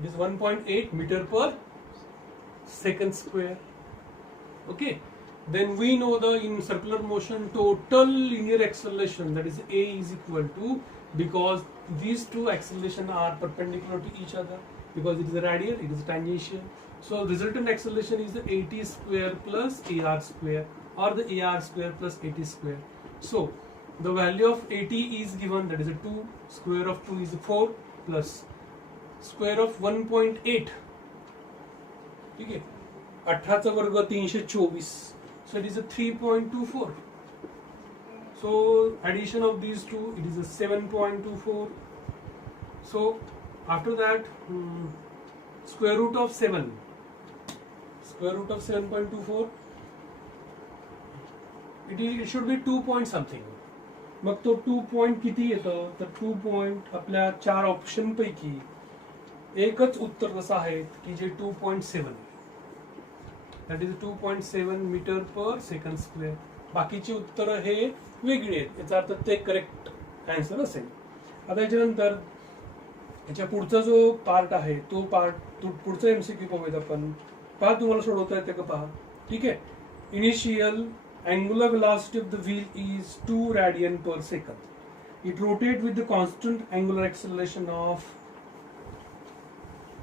is 1.8 meter per second square. Okay. Then we know the in circular motion total linear acceleration, that is A is equal to, because these two acceleration are perpendicular to each other, because it is a radial, it is a tangential. So resultant acceleration is the AT square plus AR square, or the AR square plus AT square. So the value of AT is given, that is a 2, square of 2 is 4, plus square of 1.8. ठीक है, 18 चा वर्ग 324. So it is a 3.24. So addition of these two, it is a 7.24. So after that, square root of 7. Square root of 7.24. It should be 2 point something. मग तो 2 point किती येतं तर 2 point आपल्या 4 ऑप्शन पैकी एकच उत्तर कसं आहे की जे 2.7. That is 2.7 meter per second square. बाकीची उत्तरं हे वेगळी आहेत, याचा अर्थ ते करेक्ट आन्सर असेल. आता याच्यानंतर याच्या पुढचा जो पार्ट आहे तो पुढचा एमसीक्यू पाहूयात आपण. पहा तुम्हाला सोडवता येते का पहा. ठीक आहे. Initial angular velocity of the wheel is 2 radian per second. It rotates with the constant angular acceleration of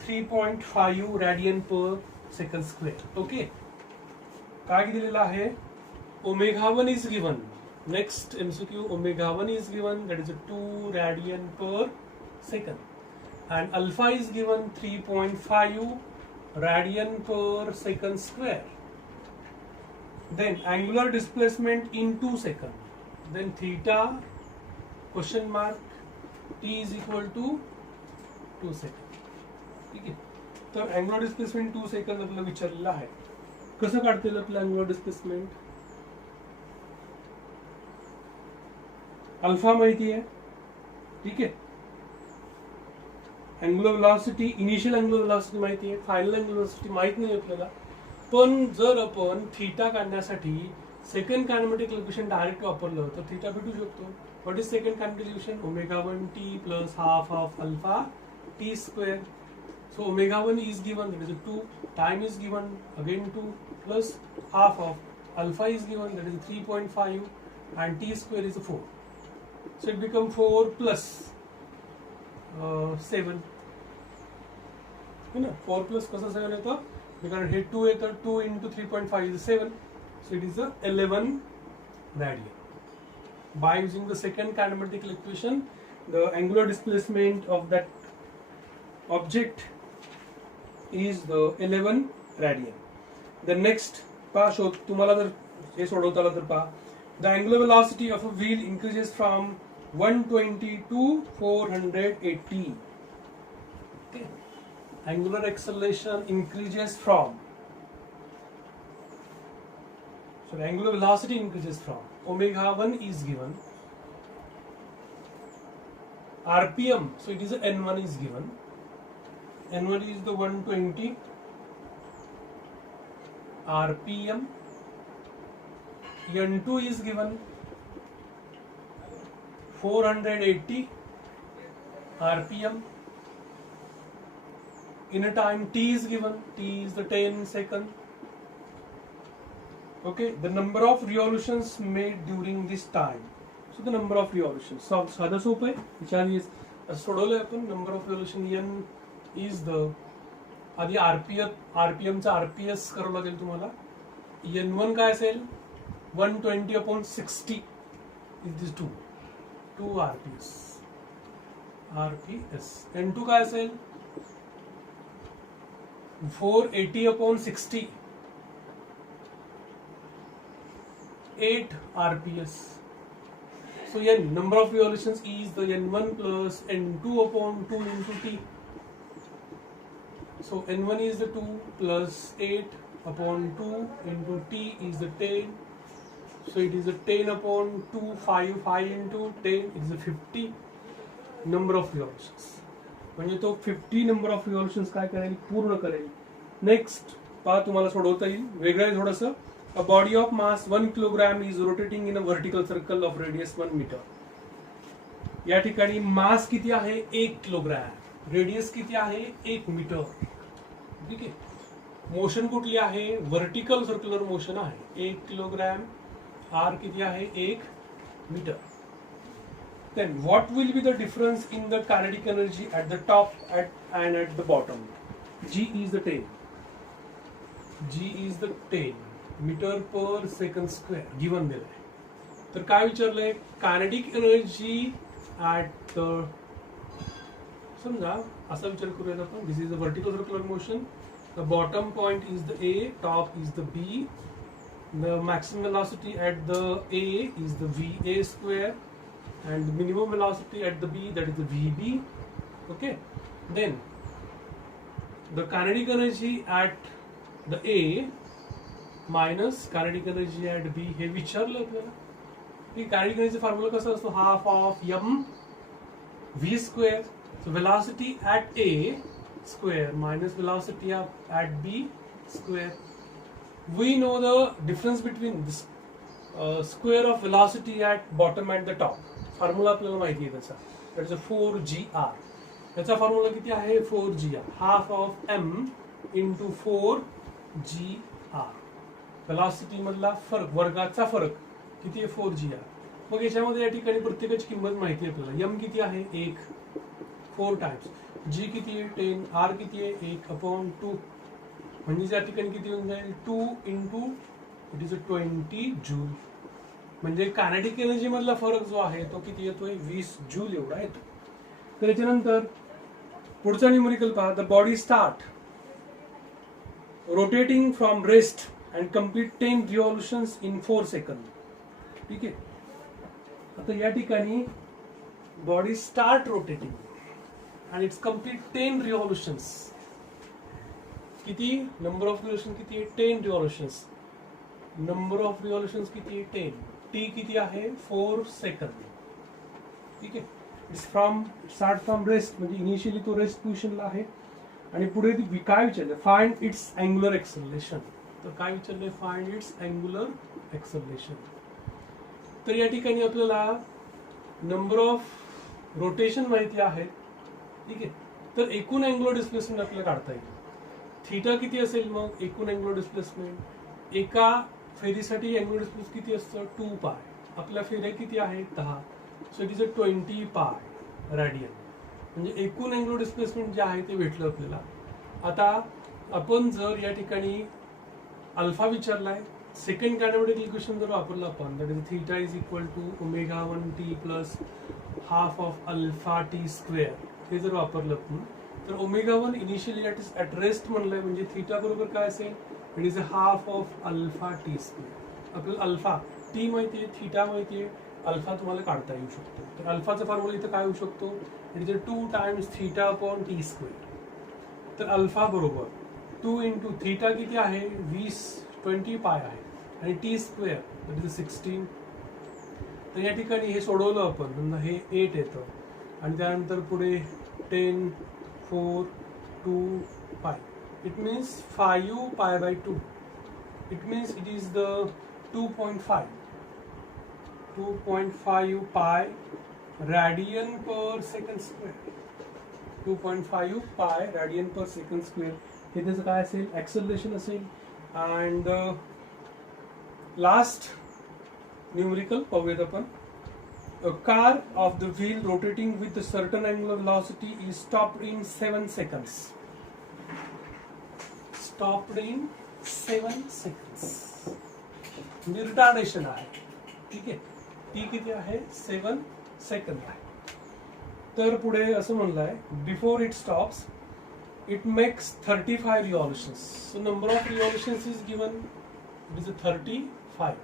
3.5 radian per second square. Okay. काय दिलेलं आहे? Omega 1 is given. Next MCQ, Omega 1 is given, that is a 2 radian per second. And alpha is given 3.5 radian per second square. Then angular displacement in 2 seconds. Then theta question mark t is equal to 2 seconds. ठीक आहे. तर angular displacement 2 seconds आपल्याला विचारलेलं आहे. कसं काढता येईल आपलं angular displacement? अल्फा माहिती आहे. ठीक आहे. Angular velocity, initial angular velocity माहिती आहे, फायनल अँग्युलर व्हेलॉसिटी माहित नाही आपल्याला. पण जर आपण थीटा काढण्यासाठी सेकंड कायनेमॅटिक इक्वेशन डायरेक्ट वापरलं तर थीटा भेटू शकतो. What is second kinematic equation? Omega 1 T plus half of alpha T square. So omega 1 is given, that is 2, time is given again 2 plus half of alpha is given, that is 3.5 and t square is 4. So it becomes 4 plus 7. है ना. 4 plus कसं 7 येतं? Because हे 2 येतं, 2 into 3.5 is 7. So it is a 11 radian. By using the second kinematical equation, the angular displacement of that object is the 11 radian. The next पहा शोध तुम्हाला जर हे सोडवता आलं तर पहा. The angular velocity of a wheel increases from 120 to 480. Okay. Angular acceleration increases from. So the angular velocity increases from. Omega 1 is given. RPM, so it is a N1 is given. N1 is the 120. RPM. N2 is given 480 RPM. In a time t is given, t is the 10 second. Okay, the number of revolutions made during this time. So the number of revolutions. So साधा सोपं आहे. विचार सोडवलंय आपण. Number of revolution n is the आधी RPM चा RPS करावं लागेल तुम्हाला. n1 काय असेल? 120 upon 60 is this 2 RPS. N2 काय असेल? 480 upon 60 8 RPS. So n number of revolutions is the n1 plus n2 upon 2 into t. So n1 is the 2 plus 8 upon 2 into t is the 10. So it is a 10 upon 2, 5 into 10, it is a 50 number of revolutions. म्हणजे तो 50 number of revolutions काय करेल? पूर्ण करेल. Next पहा तुम्हाला सोडवता येईल. वेगळं आहे थोडंसं. A body of mass 1 kilogram is rotating in a vertical circle of radius 1 meter. या ठिकाणी मास किती आहे? 1 किलोग्रॅम. रेडियस किती आहे? 1 मीटर. ठीक आहे. मोशन कुठली आहे? व्हर्टिकल सर्क्युलर मोशन आहे. 1 किलोग्रॅम. R किती आहे? 1 metre. Then what will be the difference in the kinetic energy at the top and at the bottom? G is the 10. G is the 10 metre per second square given दिलं आहे. तर काय विचारलंय? Kinetic energy at the, समजा असा विचार करूयात आपण. This is a vertical circular motion. The bottom point is the A, top is the B. The maximum velocity at the A is the VA square and the minimum velocity at the B, that is the VB. Okay. Then the kinetic energy at the A minus kinetic energy at B हे विचारलं आपल्याला. की kinetic energy formula कसा असतो? Half of m v square. So velocity at A square minus velocity at B square. We know the difference between this square of velocity at bottom at the top. Formula आपल्याला माहिती आहे त्याचा, that is 4GR. त्याचा formula किती आहे? 4GR, half of m into 4GR. Velocity मधला फरक, वर्गाचा फरक किती आहे? 4GR. मग याच्यामध्ये या ठिकाणी प्रत्येकाची किंमत माहिती आहे आपल्याला. m किती आहे? 1, 4 टाइम्स. g किती आहे? 10. r किती आहे? 1/2. म्हणजे या ठिकाणी किती होऊन जाईल? 2 इंटू इट इज 20 जूल. म्हणजे कायनेटिक एनर्जी मधला फरक जो आहे तो किती येतोय? 20 जूल एवढा येतो. तर याच्यानंतर पुढचा न्यूमेरिकल पहा. The body start rotating from rest and complete 10 revolutions in 4 second. ठीक आहे. आता या ठिकाणी body start rotating and its complete 10 revolutions. किती? नंबर ऑफ रिव्हॉल्युशन किती आहे? 10 रिव्हॉल्युशन्स. नंबर ऑफ रिव्हॉल्युशन्स किती आहे? 10. टी किती आहे? 4 सेकंद. ठीक आहे. Its from start from rest, म्हणजे इनिशियली तो रेस्ट पोझिशनला आहे. आणि पुढे काय विचारलं? Find its angular acceleration. तर काय विचारलंय? Find its angular acceleration. तर या ठिकाणी आपल्याला नंबर ऑफ रोटेशन माहिती आहे. ठीक आहे. तर एकूण अँग्युलर डिस्प्लेसमेंट आपल्याला काढता येईल. थीटा किती असेल मग एकूण अँग्युलर डिस्प्लेसमेंट? एका फेरीसाठी अँग्युलर डिस्प्लेसमेंट किती असतं? 2 पाय. आपल्या फेऱ्या किती आहेत? 10. So it is 20 pi radian. म्हणजे एकूण अँग्युलर डिस्प्लेसमेंट जे आहे ते भेटलं आपल्याला. आता आपण जर या ठिकाणी अल्फा विचारलाय, सेकंड कायनेमॅटिक इक्वेशन जर वापरलं आपण, that is theta is equal to ω1t plus half of alpha T square, हे जर वापरलं आपण, तर ω1 इनिशियली ॲट रेस्ट म्हणलंय, म्हणजे थीटा बरोबर काय असेल? It is half of alpha T square. आपल्याला अल्फा टी माहिती आहे, थीटा माहिती आहे, अल्फा तुम्हाला काढता येऊ शकतो. तर अल्फाचा फॉर्म्युला इथं काय होऊ शकतो? It is 2 times theta upon T square. तर अल्फा बरोबर 2 इंटू थीटा किती आहे? 20 पाय आहे, आणि टी स्क्वेअर दॅट इज 16. तर या ठिकाणी हे सोडवलं आपण, हे 8 येतं, आणि त्यानंतर पुढे 10, 4, 2 पाय. It means 5 pi by 2. It means it is the 2.5 pi radian per second square. 2.5 pi radian per second square. हे त्याचं काय असेल? ॲक्सेलरेशन असेल. अँड लास्ट न्यूमेरिकल पाहूयात आपण. A car of the wheel rotating with a certain angular velocity is stopped in 7 seconds. Stopped in 7 seconds. म्हणजे retardation आहे. ठीक आहे. टी किती आहे? 7 सेकंद आहे. तर पुढे असं म्हणलंय, before it stops it makes 35 revolutions. So number of revolutions is given, it is 35.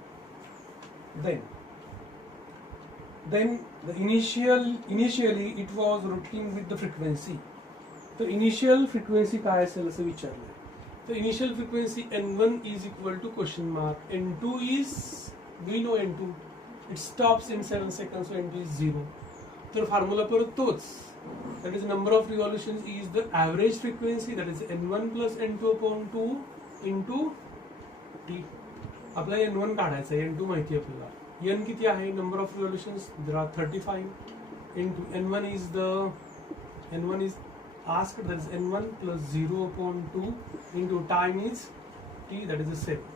Then the initially it was rotating with the frequency. तर इनिशियल फ्रिक्वेन्सी काय असेल असं विचारलंय. तर initial frequency n1 is equal to question mark, n2 is, we know n2, it stops in 7 seconds, so n2 is 0. तर formula परत तोच, that is number of revolutions is the average frequency, that is n1 plus n2 upon 2 into t. आपल्याला n1 काढायचं आहे, n2 माहिती आहे आपल्याला. n किती आहे? Number of revolutions there are 35 into n1 is asked, that is n1 plus 0 upon 2 into time is t, that is 7.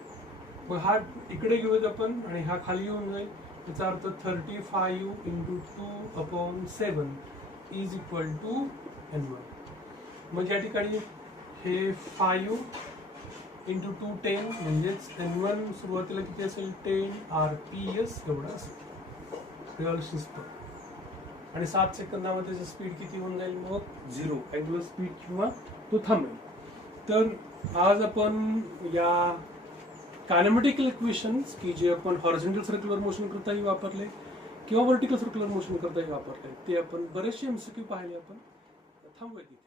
मग हा इकडे घेऊयात आपण, आणि हा खाली येऊन जाईल. याचा अर्थ 35 into 2 upon 7 is equal to n1. मग या ठिकाणी हे 5 into 2 10, म्हणजेच n1 सुरुवातीला किती असेल? 10 rps एवढं असेल रिव्हॉल्युशन्स पर. आणि 7 सेकंदामध्ये त्याची स्पीड किती होऊन जाईल? मग 0 अँग्युलर स्पीड, किंवा तो थांबेल. तर आज आपण या कायनेमॅटिकल इक्वेशन्स की जे आपण हॉरिझॉन्टल सर्क्युलर मोशन करताही वापरले किंवा व्हर्टिकल सर्क्युलर मोशन करताही वापरले, ते आपण बरेचसे MCQ पाहिले. आपण थांबूया.